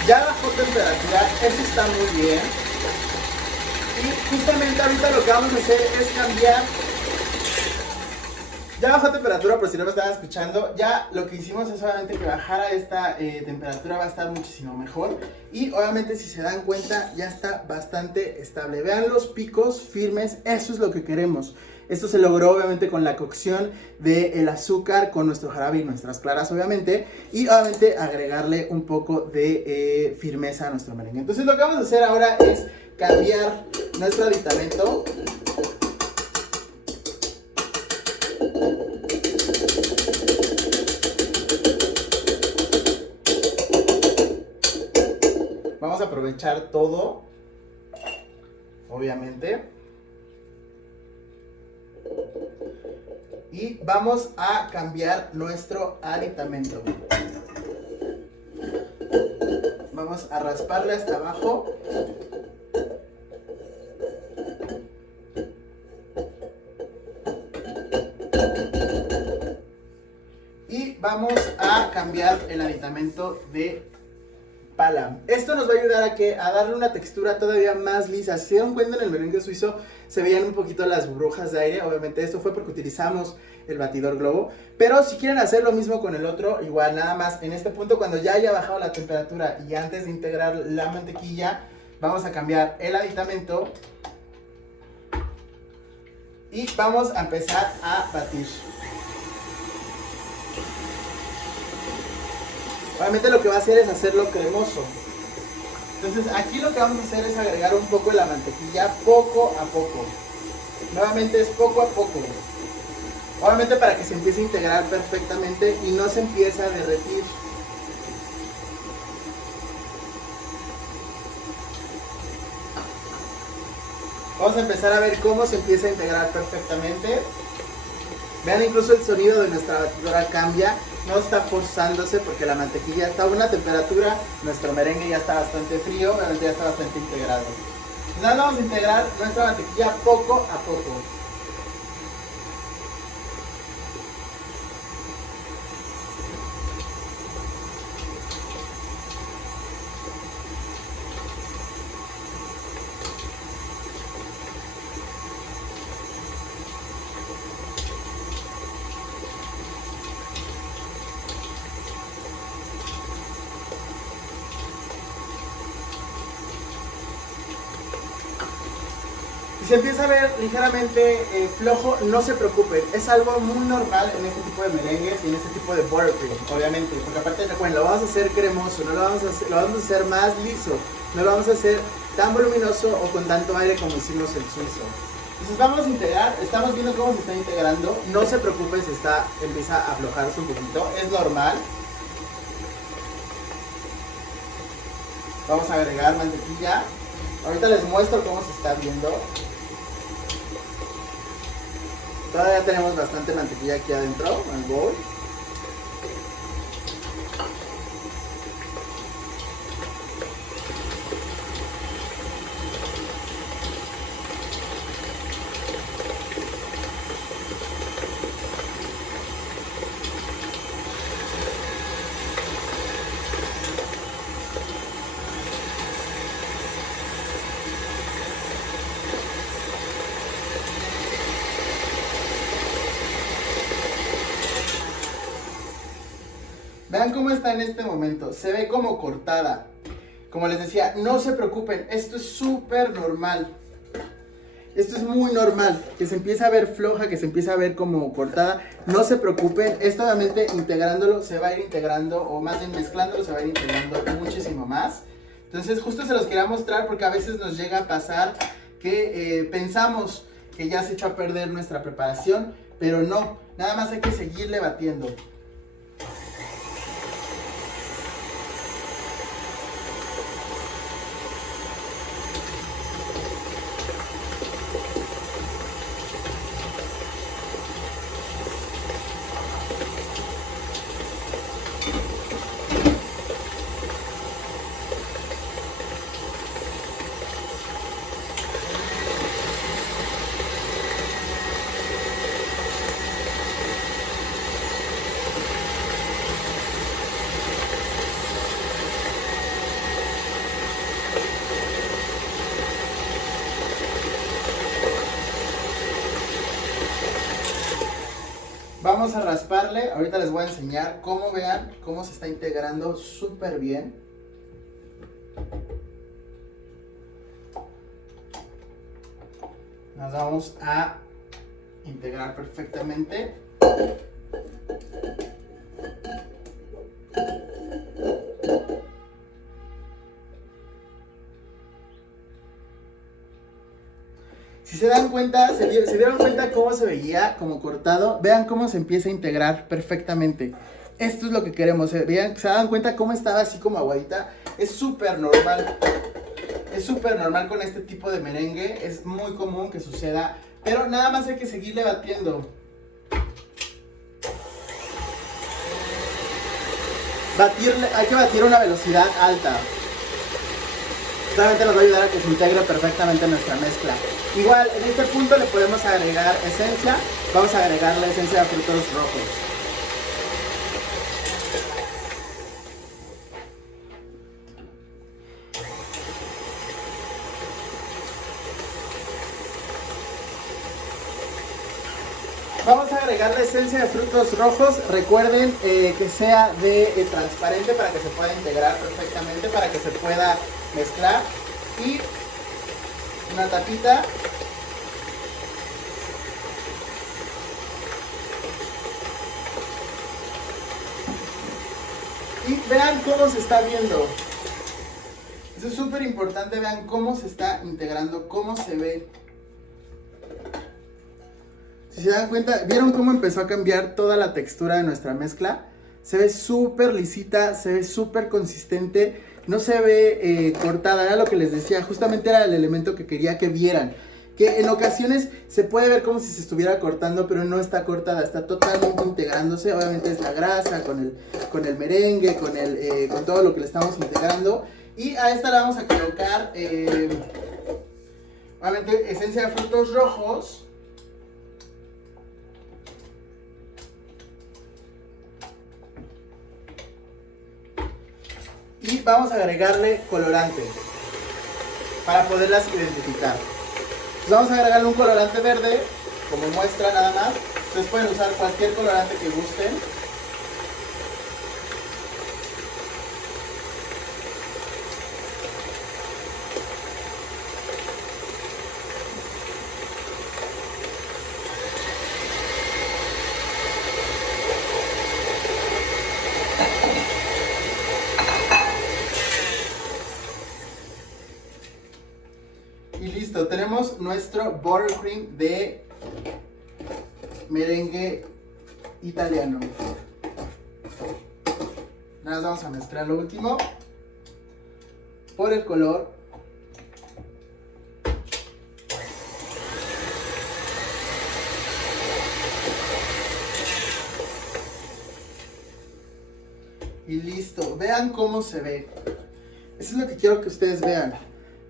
Ya bajó temperatura, eso está muy bien. Y justamente ahorita lo que vamos a hacer es cambiar. Ya bajó temperatura, por si no me estaban escuchando. Ya lo que hicimos es obviamente que bajara esta temperatura, va a estar muchísimo mejor. Y obviamente si se dan cuenta ya está bastante estable. Vean los picos firmes, eso es lo que queremos. Esto se logró obviamente con la cocción del azúcar, con nuestro jarabe y nuestras claras obviamente. Y obviamente agregarle un poco de firmeza a nuestro merengue. Entonces lo que vamos a hacer ahora es cambiar nuestro aditamento. Vamos a aprovechar todo, obviamente. Y vamos a cambiar nuestro aditamento. Vamos a rasparle hasta abajo. Y vamos a cambiar el aditamento de pala. Esto nos va a ayudar a darle una textura todavía más lisa. Si se dieron cuenta, en el merengue suizo se veían un poquito las burbujas de aire. Obviamente esto fue porque utilizamos el batidor globo. Pero si quieren hacer lo mismo con el otro, igual nada más en este punto, cuando ya haya bajado la temperatura y antes de integrar la mantequilla, vamos a cambiar el aditamento y vamos a empezar a batir. Obviamente lo que va a hacer es hacerlo cremoso. Entonces aquí lo que vamos a hacer es agregar un poco de la mantequilla poco a poco. Nuevamente es poco a poco. Obviamente para que se empiece a integrar perfectamente y no se empiece a derretir. Vamos a empezar a ver cómo se empieza a integrar perfectamente. Vean, incluso el sonido de nuestra batidora cambia. No está forzándose porque la mantequilla está a una temperatura. Nuestro merengue ya está bastante frío, obviamente ya está bastante integrado. Entonces vamos a integrar nuestra mantequilla poco a poco. Si se empieza a ver ligeramente flojo, no se preocupen, es algo muy normal en este tipo de merengues y en este tipo de buttercream, obviamente, porque aparte recuerden, lo vamos a hacer cremoso, no lo vamos a hacer más liso, no lo vamos a hacer tan voluminoso o con tanto aire como hicimos el suizo. Entonces vamos a integrar, estamos viendo cómo se está integrando, no se preocupen si empieza a aflojarse un poquito, es normal. Vamos a agregar mantequilla, ahorita les muestro cómo se está viendo. Todavía tenemos bastante mantequilla aquí adentro, en el bowl. Vean cómo está en este momento, se ve como cortada. Como les decía, no se preocupen, esto es súper normal. Esto es muy normal, que se empiece a ver floja, que se empiece a ver como cortada. No se preocupen, esto obviamente integrándolo se va a ir integrando, o más bien mezclándolo se va a ir integrando muchísimo más. Entonces justo se los quería mostrar porque a veces nos llega a pasar que pensamos que ya se echó a perder nuestra preparación, pero no, nada más hay que seguirle batiendo. Vamos a rasparle, ahorita les voy a enseñar cómo, vean cómo se está integrando súper bien. Nos vamos a integrar perfectamente. Si se dan cuenta, se dieron cuenta cómo se veía como cortado, vean cómo se empieza a integrar perfectamente. Esto es lo que queremos, vean, se dan cuenta cómo estaba así como aguadita. Es súper normal. Es súper normal con este tipo de merengue, es muy común que suceda, pero nada más hay que seguirle batiendo. Hay que batir a una velocidad alta. Solamente nos va a ayudar a que se integre perfectamente nuestra mezcla. Igual, en este punto le podemos agregar esencia. Vamos a agregar la esencia de frutos rojos. Vamos a agregar la esencia de frutos rojos. Recuerden que sea de transparente para que se pueda integrar perfectamente, para que se pueda mezclar. Y una tapita. Y vean cómo se está viendo. Eso es súper importante, vean cómo se está integrando, cómo se ve. Si se dan cuenta, ¿vieron cómo empezó a cambiar toda la textura de nuestra mezcla? Se ve súper lisita, se ve súper consistente, no se ve cortada, era lo que les decía, justamente era el elemento que quería que vieran. Que en ocasiones se puede ver como si se estuviera cortando, pero no está cortada, está totalmente integrándose. Obviamente es la grasa con el merengue, con todo lo que le estamos integrando. Y a esta le vamos a colocar, obviamente, esencia de frutos rojos. Y vamos a agregarle colorante para poderlas identificar. Entonces vamos a agregarle un colorante verde como muestra nada más. Ustedes pueden usar cualquier colorante que gusten. Y listo, tenemos nuestro buttercream de merengue italiano. Nada más vamos a mezclar lo último por el color. Y listo, vean cómo se ve. Eso es lo que quiero que ustedes vean.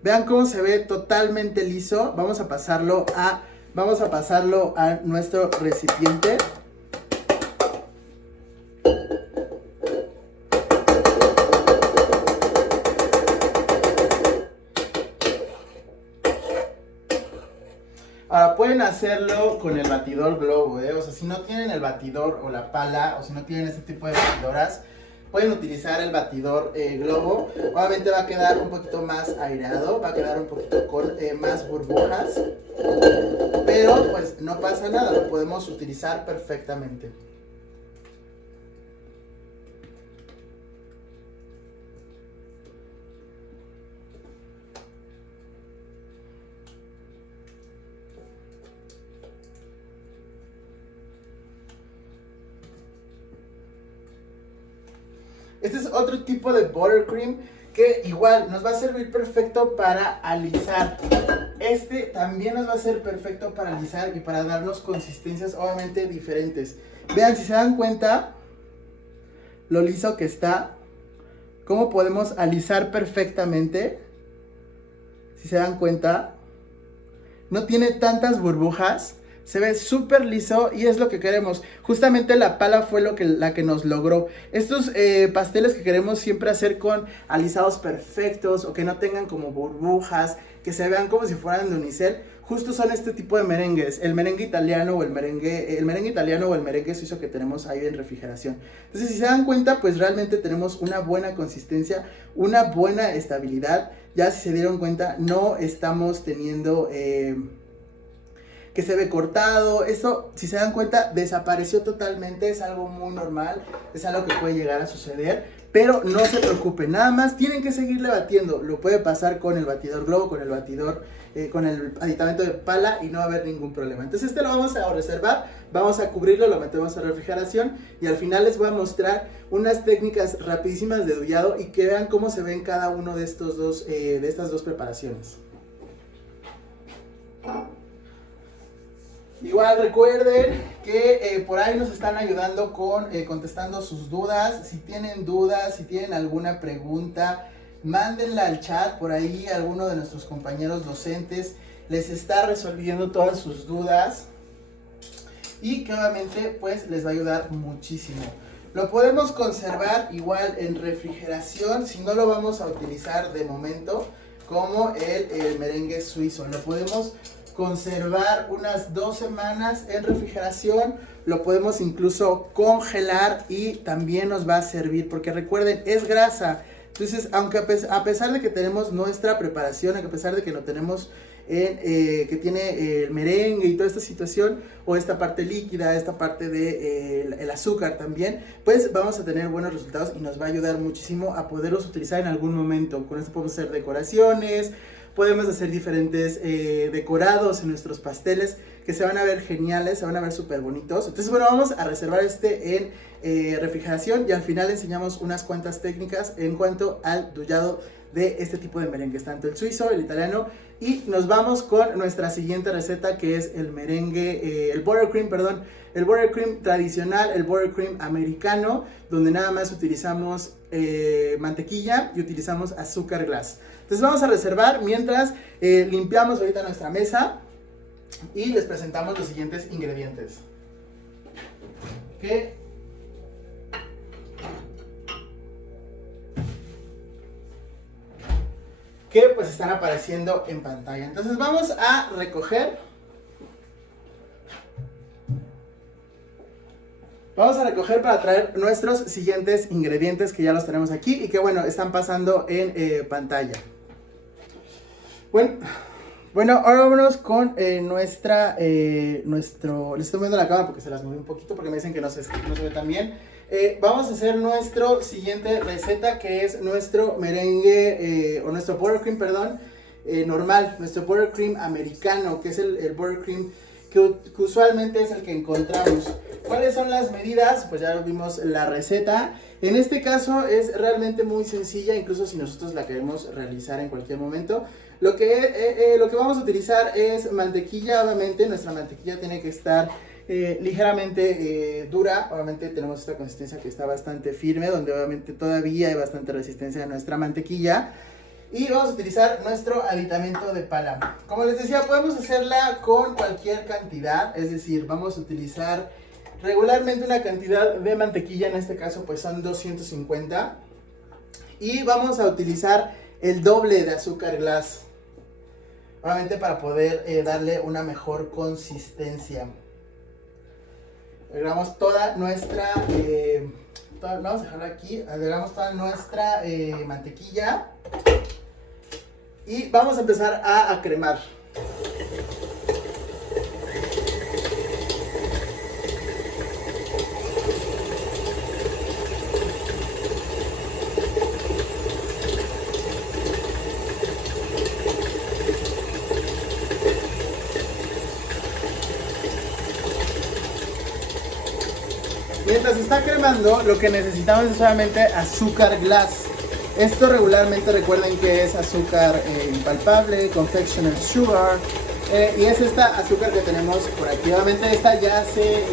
Vean cómo se ve totalmente liso. Vamos a pasarlo a nuestro recipiente. Ahora pueden hacerlo con el batidor globo, o sea, si no tienen el batidor o la pala, o si no tienen este tipo de batidoras, pueden utilizar el batidor globo. Obviamente va a quedar un poquito más aireado, va a quedar un poquito con más burbujas, pero pues no pasa nada, lo podemos utilizar perfectamente. Este es otro tipo de buttercream que igual nos va a servir perfecto para alisar. Este también nos va a ser perfecto para alisar y para darnos consistencias obviamente diferentes. Vean, si se dan cuenta lo liso que está, cómo podemos alisar perfectamente. Si se dan cuenta, no tiene tantas burbujas. Se ve súper liso y es lo que queremos. Justamente la pala fue la que nos logró. Estos pasteles que queremos siempre hacer con alisados perfectos o que no tengan como burbujas, que se vean como si fueran de unicel, justo son este tipo de merengues. El merengue italiano o el merengue italiano o el merengue suizo que tenemos ahí en refrigeración. Entonces, si se dan cuenta, pues realmente tenemos una buena consistencia, una buena estabilidad. Ya si se dieron cuenta, no estamos teniendo que se ve cortado. Eso, si se dan cuenta, desapareció totalmente. Es algo muy normal, es algo que puede llegar a suceder, pero no se preocupen, nada más tienen que seguirle batiendo. Lo puede pasar con el batidor globo, con el batidor, con el aditamento de pala, y no va a haber ningún problema. Entonces este lo vamos a reservar, vamos a cubrirlo, lo metemos a refrigeración y al final les voy a mostrar unas técnicas rapidísimas de dullado y que vean cómo se ven cada uno de estos dos, de estas dos preparaciones. Igual recuerden que por ahí nos están ayudando con contestando sus dudas. Si tienen dudas, si tienen alguna pregunta, mándenla al chat. Por ahí alguno de nuestros compañeros docentes les está resolviendo todas sus dudas y que obviamente pues les va a ayudar muchísimo. Lo podemos conservar igual en refrigeración si no lo vamos a utilizar de momento, como el merengue suizo. Lo podemos conservar unas 2 semanas en refrigeración, lo podemos incluso congelar y también nos va a servir, porque recuerden, es grasa. Entonces, aunque a pesar de que tenemos nuestra preparación, a pesar de que no tenemos que tiene el merengue y toda esta situación, o esta parte líquida, esta parte de el azúcar también, pues vamos a tener buenos resultados y nos va a ayudar muchísimo a poderlos utilizar en algún momento. Con esto podemos hacer decoraciones, podemos hacer diferentes decorados en nuestros pasteles que se van a ver geniales, se van a ver súper bonitos. Entonces, bueno, vamos a reservar este en refrigeración y al final enseñamos unas cuantas técnicas en cuanto al dullado de este tipo de merengues, tanto el suizo, el italiano, y nos vamos con nuestra siguiente receta, que es el merengue, el buttercream, perdón, el buttercream tradicional, el buttercream americano, donde nada más utilizamos mantequilla y utilizamos azúcar glass. Entonces vamos a reservar mientras limpiamos ahorita nuestra mesa y les presentamos los siguientes ingredientes. Que pues están apareciendo en pantalla. Entonces vamos a recoger. Vamos a recoger para traer nuestros siguientes ingredientes que ya los tenemos aquí y que bueno, están pasando en pantalla. Bueno, ahora vámonos con les estoy moviendo la cámara porque se las moví un poquito porque me dicen que no se ve tan bien. Vamos a hacer nuestra siguiente receta, que es nuestro merengue, o nuestro buttercream, perdón, normal, nuestro buttercream americano, que es el buttercream que usualmente es el que encontramos. ¿Cuáles son las medidas? Pues ya vimos la receta. En este caso es realmente muy sencilla, incluso si nosotros la queremos realizar en cualquier momento. Lo que vamos a utilizar es mantequilla. Obviamente nuestra mantequilla tiene que estar ligeramente dura. Obviamente tenemos esta consistencia que está bastante firme, donde obviamente todavía hay bastante resistencia de nuestra mantequilla. Y vamos a utilizar nuestro aditamento de pala. Como les decía, podemos hacerla con cualquier cantidad, es decir, vamos a utilizar regularmente una cantidad de mantequilla, en este caso pues son 250. Y vamos a utilizar el doble de azúcar glass, obviamente para poder darle una mejor consistencia. Agregamos toda nuestra, vamos a dejarla aquí, agregamos toda nuestra mantequilla. Y vamos a empezar a cremar. Mientras está cremando, lo que necesitamos es solamente azúcar glass. Esto regularmente recuerden que es azúcar impalpable, confectioner sugar, y es esta azúcar que tenemos por aquí. Obviamente esta ya se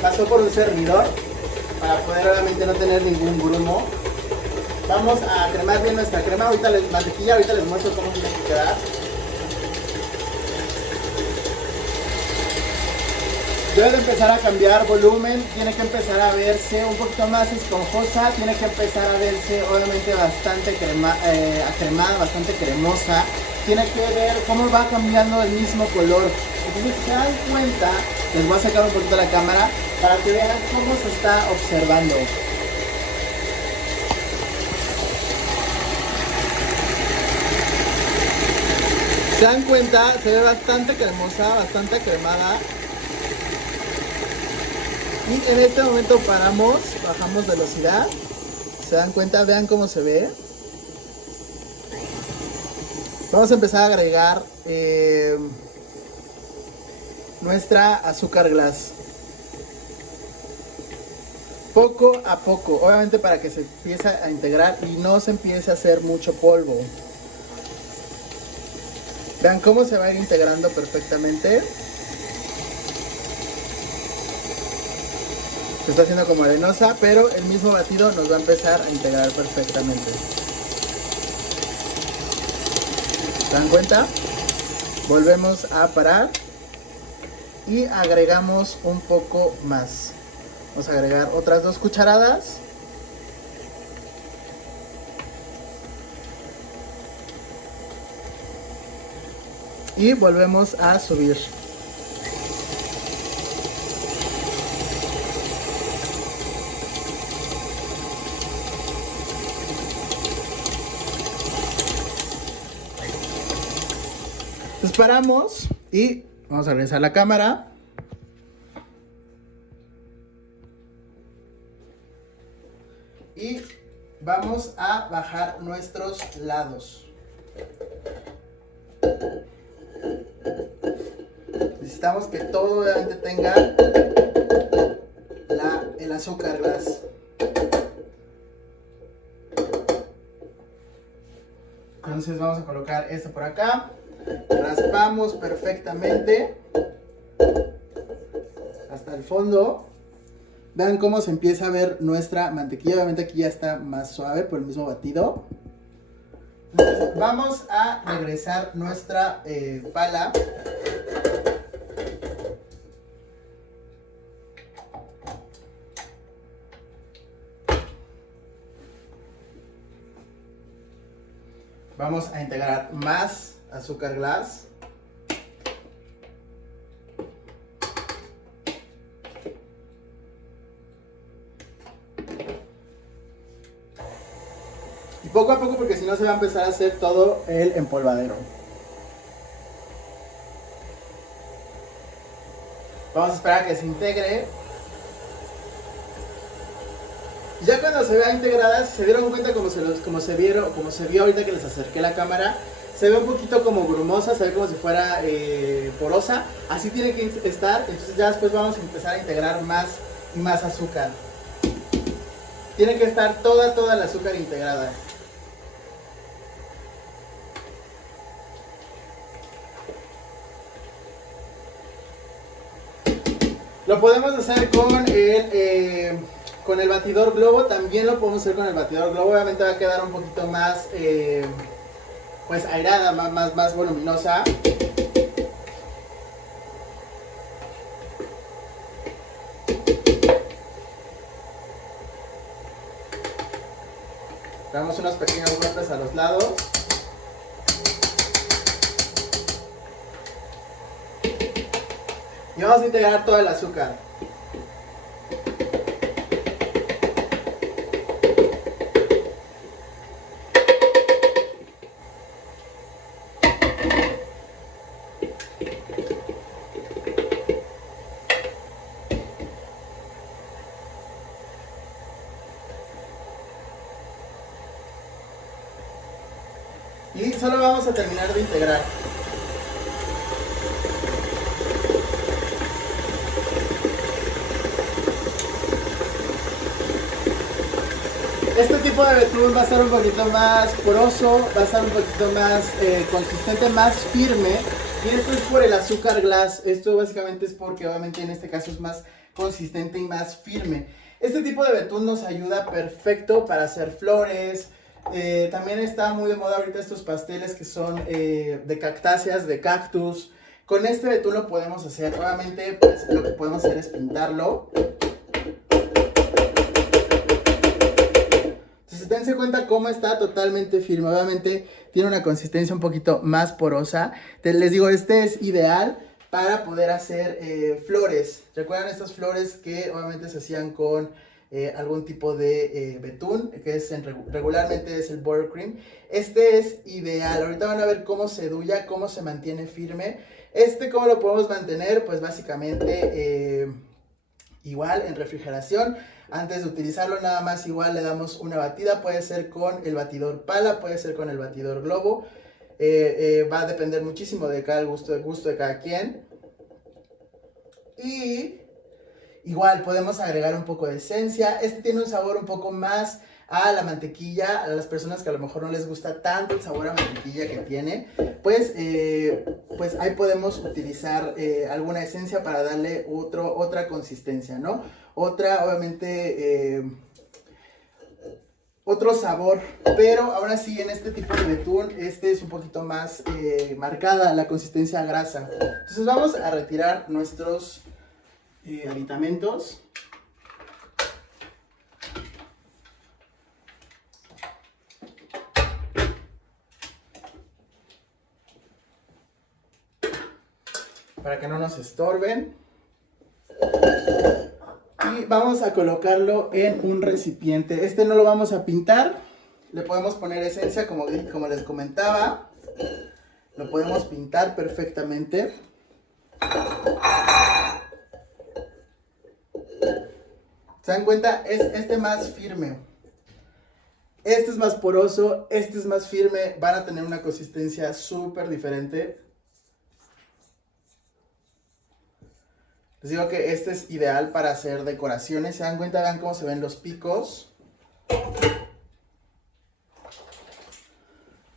pasó por un cernidor para poder obviamente no tener ningún grumo. Vamos a cremar bien nuestra crema, ahorita mantequilla, ahorita les muestro cómo tiene que quedar. Debe de empezar a cambiar volumen, tiene que empezar a verse un poquito más esponjosa, tiene que empezar a verse obviamente bastante cremada, bastante cremosa. Tiene que ver cómo va cambiando el mismo color. Entonces, si se dan cuenta, les voy a sacar un poquito la cámara para que vean cómo se está observando. Se dan cuenta, se ve bastante cremosa, bastante cremada. Y en este momento paramos, bajamos velocidad. Se dan cuenta, vean cómo se ve. Vamos a empezar a agregar nuestra azúcar glass. Poco a poco, obviamente para que se empiece a integrar y no se empiece a hacer mucho polvo. Vean cómo se va a ir integrando perfectamente. Se está haciendo como arenosa, pero el mismo batido nos va a empezar a integrar perfectamente. ¿Se dan cuenta? Volvemos a parar y agregamos un poco más. Vamos a agregar otras 2 cucharadas. y volvemos a subir. Entonces paramos y vamos a regresar la cámara. Y vamos a bajar nuestros lados. Necesitamos que todo obviamente tenga el azúcar glass. Entonces vamos a colocar esto por acá. Raspamos perfectamente hasta el fondo. Vean cómo se empieza a ver nuestra mantequilla. Obviamente aquí ya está más suave por el mismo batido. Entonces vamos a regresar nuestra pala. Vamos a integrar más azúcar glass. Y poco a poco, porque si no se va a empezar a hacer todo el empolvadero. Vamos a esperar a que se integre. Ya cuando se vea integrada, si se dieron cuenta como se vio ahorita que les acerqué la cámara, se ve un poquito como grumosa, se ve como si fuera porosa. Así tiene que estar. Entonces ya después vamos a empezar a integrar más y más azúcar. Tiene que estar toda la azúcar integrada. Lo podemos hacer con el batidor globo. También lo podemos hacer con el batidor globo. Obviamente va a quedar un poquito más pues airada, más voluminosa. Damos unos pequeños golpes a los lados. Y vamos a integrar todo el azúcar. Y solo vamos a terminar de integrar. Este tipo de betún va a ser un poquito más poroso, va a ser un poquito más consistente, más firme. Y esto es por el azúcar glass. Esto básicamente es porque obviamente en este caso es más consistente y más firme. Este tipo de betún nos ayuda perfecto para hacer flores. También está muy de moda ahorita estos pasteles que son de cactáceas, de cactus. Con este betún lo podemos hacer. Obviamente pues, lo que podemos hacer es pintarlo. Entonces dense cuenta cómo está totalmente firme. Obviamente tiene una consistencia un poquito más porosa. Les digo, este es ideal para poder hacer flores. ¿Recuerdan estas flores que obviamente se hacían con algún tipo de betún, que es regularmente es el buttercream? Este es ideal. Ahorita van a ver cómo se duya, cómo se mantiene firme. ¿Cómo lo podemos mantener? Pues básicamente igual en refrigeración. Antes de utilizarlo nada más igual le damos una batida. Puede ser con el batidor pala, puede ser con el batidor globo. Va a depender muchísimo de cada gusto de cada quien. Y igual podemos agregar un poco de esencia. Tiene un sabor un poco más a la mantequilla. A las personas que a lo mejor no les gusta tanto el sabor a mantequilla que tiene, pues ahí podemos utilizar alguna esencia para darle otra consistencia, ¿no? Obviamente, otro sabor. Pero ahora sí, en este tipo de betún, es un poquito más marcada la consistencia grasa. Entonces vamos a retirar nuestros aditamentos. para que no nos estorben. Y vamos a colocarlo en un recipiente. Este no lo vamos a pintar. Le podemos poner esencia como les comentaba. Lo podemos pintar perfectamente. ¿Se dan cuenta? Es este más firme. Este es más poroso, este es más firme. Van a tener una consistencia súper diferente. Les digo que este es ideal para hacer decoraciones. ¿Se dan cuenta? Vean cómo se ven los picos.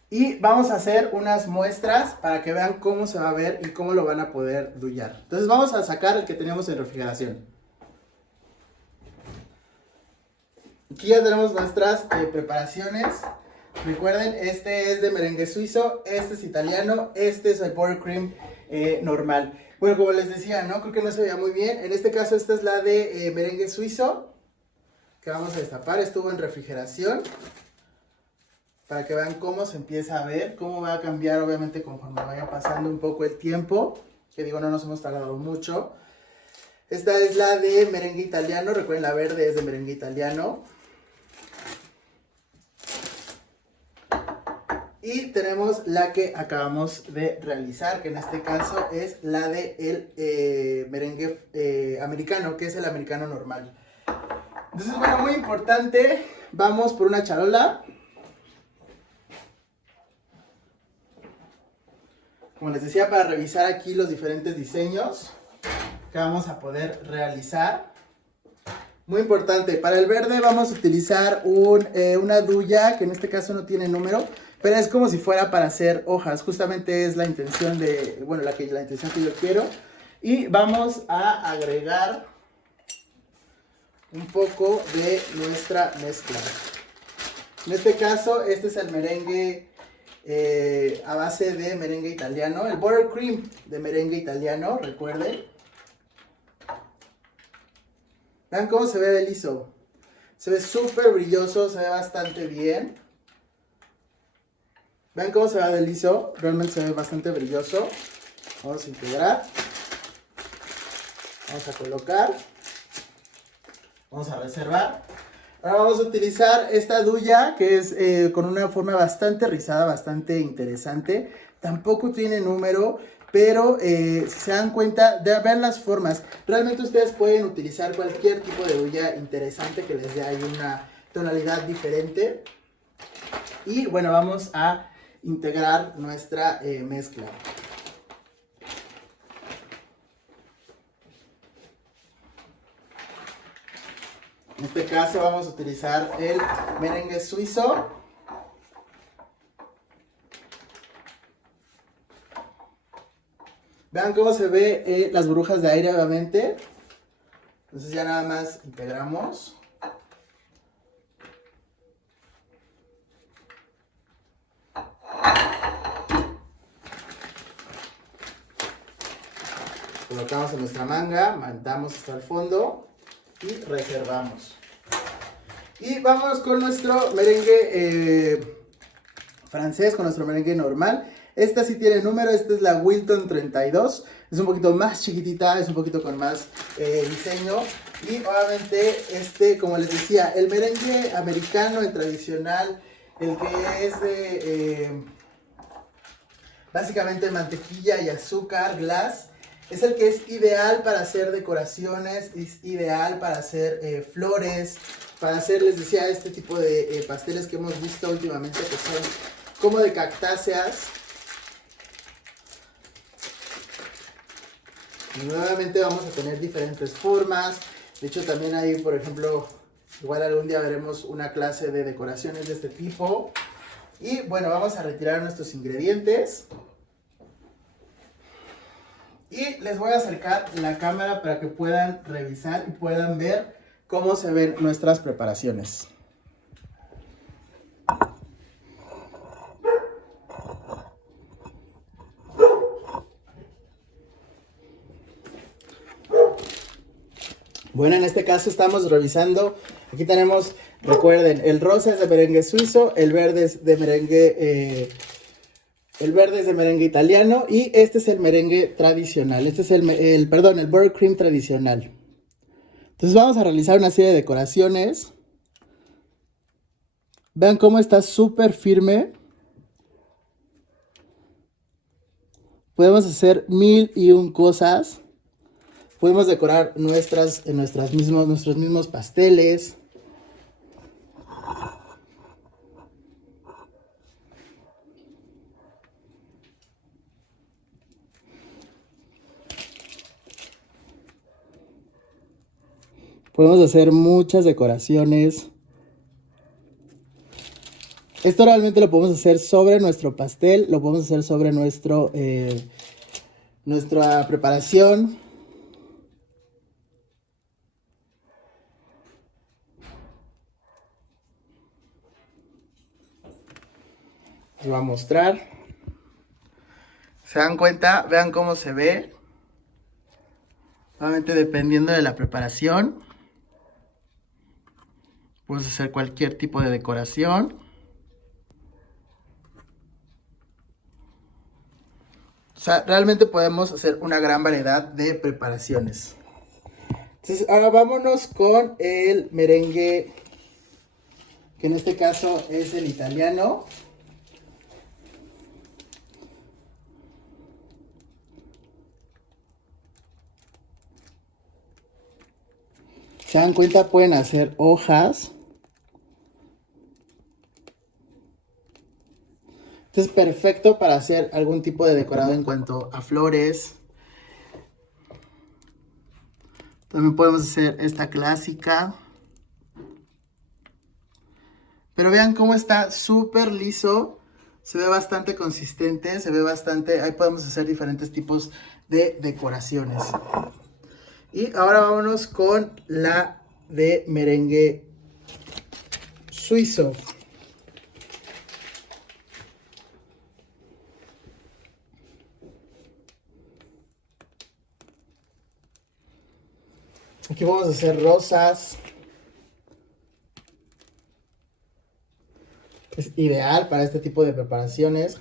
Y vamos a hacer unas muestras para que vean cómo se va a ver y cómo lo van a poder dullar. Entonces vamos a sacar el que teníamos en refrigeración. Aquí ya tenemos nuestras preparaciones. Recuerden, este es de merengue suizo, este es italiano, este es el buttercream normal. Bueno, como les decía, ¿no? Creo que no se veía muy bien. En este caso, esta es la de merengue suizo, que vamos a destapar. Estuvo en refrigeración, para que vean cómo se empieza a ver, cómo va a cambiar, obviamente, conforme vaya pasando un poco el tiempo. Que digo, no nos hemos tardado mucho. Esta es la de merengue italiano. Recuerden, la verde es de merengue italiano. Y tenemos la que acabamos de realizar, que en este caso es la de el merengue americano, que es el americano normal. Entonces, bueno, muy importante, vamos por una charola. Como les decía, para revisar aquí los diferentes diseños que vamos a poder realizar. Muy importante, para el verde vamos a utilizar una duya, que en este caso no tiene número, pero es como si fuera para hacer hojas. Justamente es la intención de, bueno, la intención que yo quiero. Y vamos a agregar un poco de nuestra mezcla. En este caso, este es el merengue a base de merengue italiano, el buttercream de merengue italiano, recuerden. Vean cómo se ve de liso. Se ve súper brilloso, se ve bastante bien. Vean cómo se ve de liso, realmente se ve bastante brilloso. Vamos a integrar. Vamos a colocar. Vamos a reservar. Ahora vamos a utilizar esta duya que es con una forma bastante rizada, bastante interesante. Tampoco tiene número, pero si se dan cuenta, de ver las formas. Realmente ustedes pueden utilizar cualquier tipo de duya interesante que les dé ahí una tonalidad diferente. Y bueno, vamos a integrar nuestra mezcla. En este caso vamos a utilizar el merengue suizo. Vean cómo se ve las burbujas de aire, obviamente. Entonces ya nada más integramos. Colocamos en nuestra manga, mandamos hasta el fondo y reservamos. Y vamos con nuestro merengue francés, con nuestro merengue normal. Esta sí tiene número, esta es la Wilton 32. Es un poquito más chiquitita, es un poquito con más diseño. Y obviamente como les decía, el merengue americano, el tradicional, el que es de básicamente mantequilla y azúcar, glass, es el que es ideal para hacer decoraciones, es ideal para hacer flores, para hacer, les decía, este tipo de pasteles que hemos visto últimamente, que son como de cactáceas. Y nuevamente vamos a tener diferentes formas. De hecho, también hay, por ejemplo, igual algún día veremos una clase de decoraciones de este tipo. Y bueno, vamos a retirar nuestros ingredientes. Y les voy a acercar la cámara para que puedan revisar y puedan ver cómo se ven nuestras preparaciones. Bueno, en este caso estamos revisando. Aquí tenemos, recuerden, el rosa es de merengue suizo, el verde es de merengue El verde es de merengue italiano y este es el merengue tradicional. Este es perdón, el buttercream tradicional. Entonces vamos a realizar una serie de decoraciones. Vean cómo está súper firme. Podemos hacer mil y un cosas. Podemos decorar nuestros mismos pasteles. Podemos hacer muchas decoraciones. Esto realmente lo podemos hacer sobre nuestro pastel, lo podemos hacer sobre nuestra preparación. Les voy a mostrar. ¿Se dan cuenta? Vean cómo se ve. Obviamente dependiendo de la preparación, puedes hacer cualquier tipo de decoración. O sea, realmente podemos hacer una gran variedad de preparaciones. Entonces, ahora vámonos con el merengue, que en este caso es el italiano. Se dan cuenta, pueden hacer hojas. Este es perfecto para hacer algún tipo de decorado en cuanto a flores. También podemos hacer esta clásica. Pero vean cómo está súper liso. Se ve bastante consistente, se ve bastante... Ahí podemos hacer diferentes tipos de decoraciones. Y ahora vámonos con la de merengue suizo. Aquí vamos a hacer rosas. Es ideal para este tipo de preparaciones.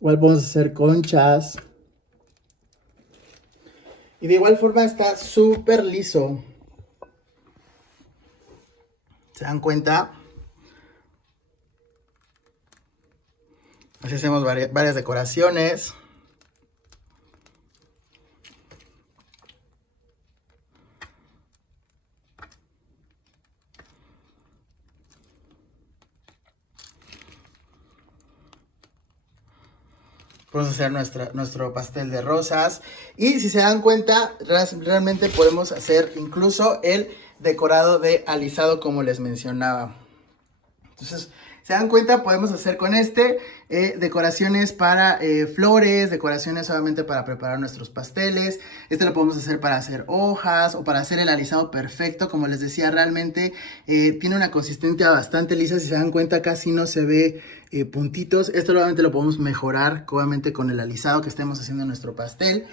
Igual podemos hacer conchas. Y de igual forma está súper liso. ¿Se dan cuenta? Así hacemos varias decoraciones. Podemos hacer nuestro pastel de rosas. Y si se dan cuenta, realmente podemos hacer incluso el decorado de alisado como les mencionaba. Entonces, se dan cuenta, podemos hacer con decoraciones para flores, decoraciones solamente para preparar nuestros pasteles. Este lo podemos hacer para hacer hojas o para hacer el alisado perfecto. Como les decía, realmente tiene una consistencia bastante lisa. Si se dan cuenta, casi no se ve puntitos. Esto obviamente lo podemos mejorar, obviamente, con el alisado que estemos haciendo en nuestro pastel.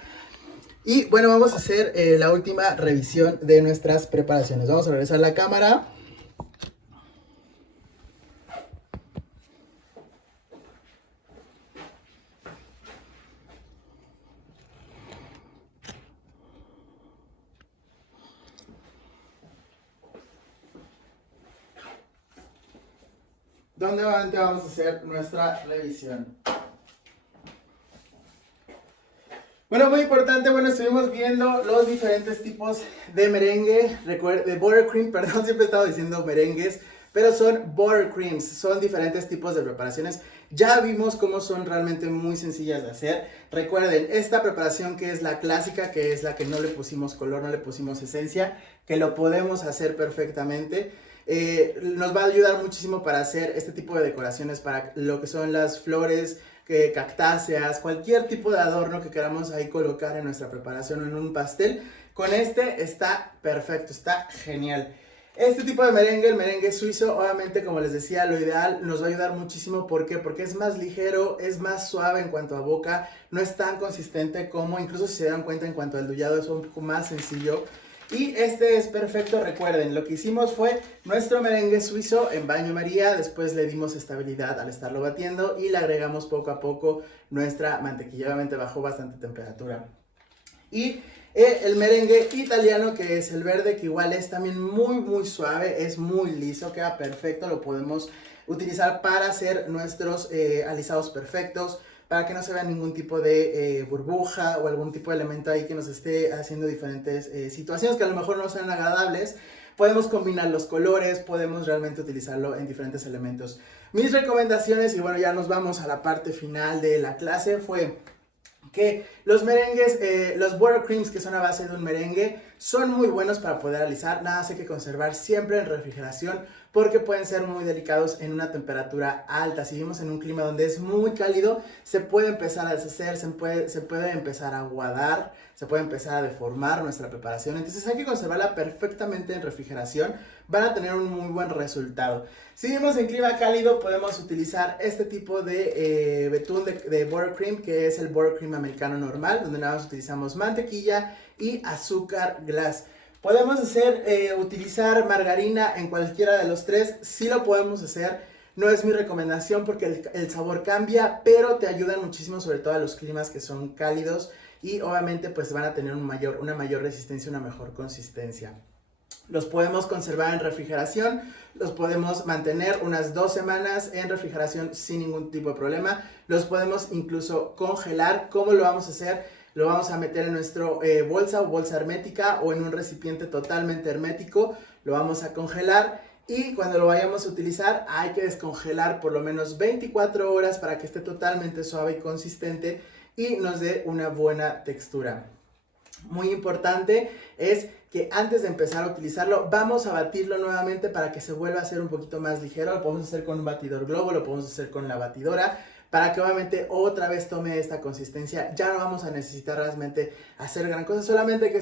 Y bueno, vamos a hacer la última revisión de nuestras preparaciones. Vamos a regresar la cámara. Donde nuevamente vamos a hacer nuestra revisión. Bueno, muy importante, bueno, estuvimos viendo los diferentes tipos de merengue, de buttercream, perdón, siempre he estado diciendo merengues, pero son buttercreams, son diferentes tipos de preparaciones. Ya vimos cómo son realmente muy sencillas de hacer. Recuerden, esta preparación que es la clásica, que es la que no le pusimos color, no le pusimos esencia, que lo podemos hacer perfectamente. Nos va a ayudar muchísimo para hacer este tipo de decoraciones para lo que son las flores, cactáceas, cualquier tipo de adorno que queramos ahí colocar en nuestra preparación o en un pastel. Con este está perfecto, está genial. Este tipo de merengue, el merengue suizo, obviamente, como les decía, lo ideal nos va a ayudar muchísimo. ¿Por qué? Porque es más ligero, es más suave en cuanto a boca, no es tan consistente como, incluso si se dan cuenta, en cuanto al dullado es un poco más sencillo. Y este es perfecto. Recuerden, lo que hicimos fue nuestro merengue suizo en baño María, después le dimos estabilidad al estarlo batiendo y le agregamos poco a poco nuestra mantequilla, obviamente bajó bastante temperatura. Y el merengue italiano, que es el verde, que igual es también muy suave, es muy liso, queda perfecto, lo podemos utilizar para hacer nuestros alisados perfectos, para que no se vea ningún tipo de burbuja o algún tipo de elemento ahí que nos esté haciendo diferentes situaciones que a lo mejor no sean agradables. Podemos combinar los colores, podemos realmente utilizarlo en diferentes elementos. Mis recomendaciones, y bueno, ya nos vamos a la parte final de la clase, fue que los merengues, los buttercreams, que son a base de un merengue, son muy buenos para poder alisar. Nada más hay que conservar siempre en refrigeración porque pueden ser muy delicados en una temperatura alta. Si vivimos en un clima donde es muy cálido, se puede empezar a deshacer, se puede empezar a aguadar, se puede empezar a deformar nuestra preparación. Entonces hay que conservarla perfectamente en refrigeración. Van a tener un muy buen resultado. Si vivimos en clima cálido, podemos utilizar este tipo de betún de buttercream, que es el buttercream americano normal, donde nada más utilizamos mantequilla y azúcar glass. Podemos utilizar margarina en cualquiera de los tres, sí lo podemos hacer. No es mi recomendación porque el sabor cambia, pero te ayudan muchísimo, sobre todo a los climas que son cálidos y obviamente pues van a tener una mayor resistencia, una mejor consistencia. Los podemos conservar en refrigeración, los podemos mantener unas 2 semanas en refrigeración sin ningún tipo de problema. Los podemos incluso congelar. ¿Cómo lo vamos a hacer? Lo vamos a meter en nuestra bolsa o bolsa hermética o en un recipiente totalmente hermético. Lo vamos a congelar y cuando lo vayamos a utilizar hay que descongelar por lo menos 24 horas para que esté totalmente suave y consistente y nos dé una buena textura. Muy importante es que antes de empezar a utilizarlo vamos a batirlo nuevamente para que se vuelva a ser un poquito más ligero. Lo podemos hacer con un batidor globo, lo podemos hacer con la batidora para que obviamente otra vez tome esta consistencia. Ya no vamos a necesitar realmente hacer gran cosa, solamente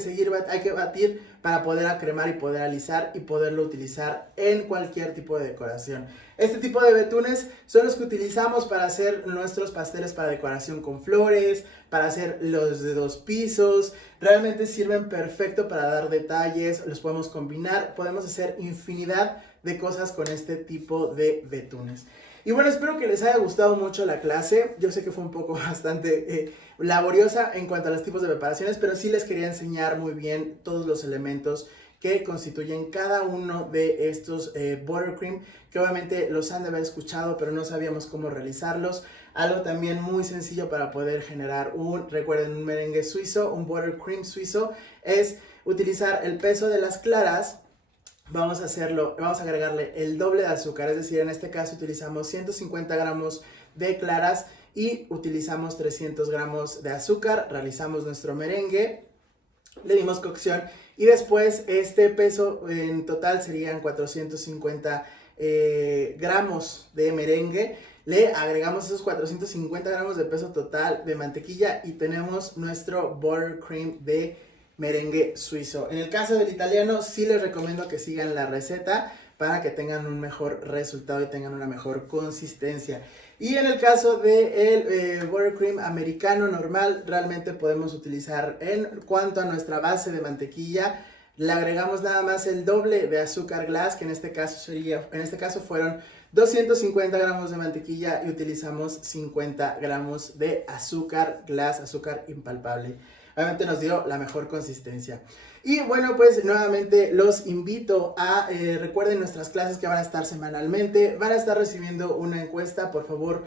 hay que batir para poder acremar y poder alisar y poderlo utilizar en cualquier tipo de decoración. Este tipo de betunes son los que utilizamos para hacer nuestros pasteles para decoración con flores, para hacer los de 2 pisos. Realmente sirven perfecto para dar detalles, los podemos combinar, podemos hacer infinidad de cosas con este tipo de betunes. Y bueno, espero que les haya gustado mucho la clase. Yo sé que fue un poco bastante laboriosa en cuanto a los tipos de preparaciones, pero sí les quería enseñar muy bien todos los elementos que constituyen cada uno de estos buttercream, que obviamente los han de haber escuchado, pero no sabíamos cómo realizarlos. Algo también muy sencillo para poder generar recuerden, un merengue suizo, un buttercream suizo, es utilizar el peso de las claras. Vamos a agregarle el doble de azúcar, es decir, en este caso utilizamos 150 gramos de claras y utilizamos 300 gramos de azúcar, realizamos nuestro merengue, le dimos cocción y después este peso en total serían 450 gramos de merengue. Le agregamos esos 450 gramos de peso total de mantequilla y tenemos nuestro buttercream de merengue suizo. En el caso del italiano sí les recomiendo que sigan la receta para que tengan un mejor resultado y tengan una mejor consistencia. Y en el caso del buttercream americano normal, realmente podemos utilizar en cuanto a nuestra base de mantequilla, le agregamos nada más el doble de azúcar glass, que en este caso fueron 250 gramos de mantequilla y utilizamos 50 gramos de azúcar glass, azúcar impalpable. Obviamente nos dio la mejor consistencia. Y bueno, pues nuevamente los invito a, recuerden nuestras clases que van a estar semanalmente, van a estar recibiendo una encuesta, por favor,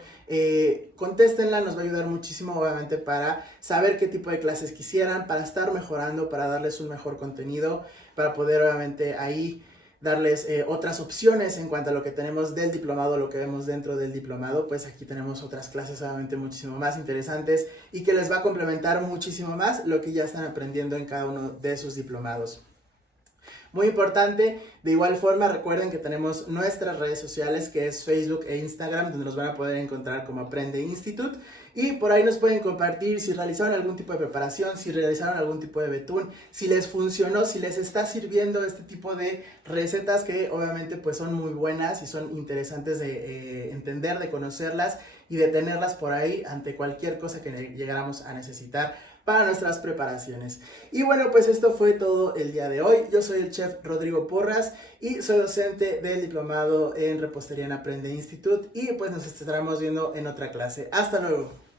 contéstenla, nos va a ayudar muchísimo obviamente para saber qué tipo de clases quisieran, para estar mejorando, para darles un mejor contenido, para poder obviamente ahí darles otras opciones en cuanto a lo que tenemos del diplomado, lo que vemos dentro del diplomado. Pues aquí tenemos otras clases obviamente muchísimo más interesantes y que les va a complementar muchísimo más lo que ya están aprendiendo en cada uno de sus diplomados. Muy importante, de igual forma recuerden que tenemos nuestras redes sociales, que es Facebook e Instagram, donde nos van a poder encontrar como Aprende Institute. Y por ahí nos pueden compartir si realizaron algún tipo de preparación, si realizaron algún tipo de betún, si les funcionó, si les está sirviendo este tipo de recetas que obviamente pues son muy buenas y son interesantes de entender, de conocerlas y de tenerlas por ahí ante cualquier cosa que llegáramos a necesitar para nuestras preparaciones. Y bueno, pues esto fue todo el día de hoy. Yo soy el chef Rodrigo Porras y soy docente del diplomado en repostería en Aprende Institute y pues nos estaremos viendo en otra clase. Hasta luego.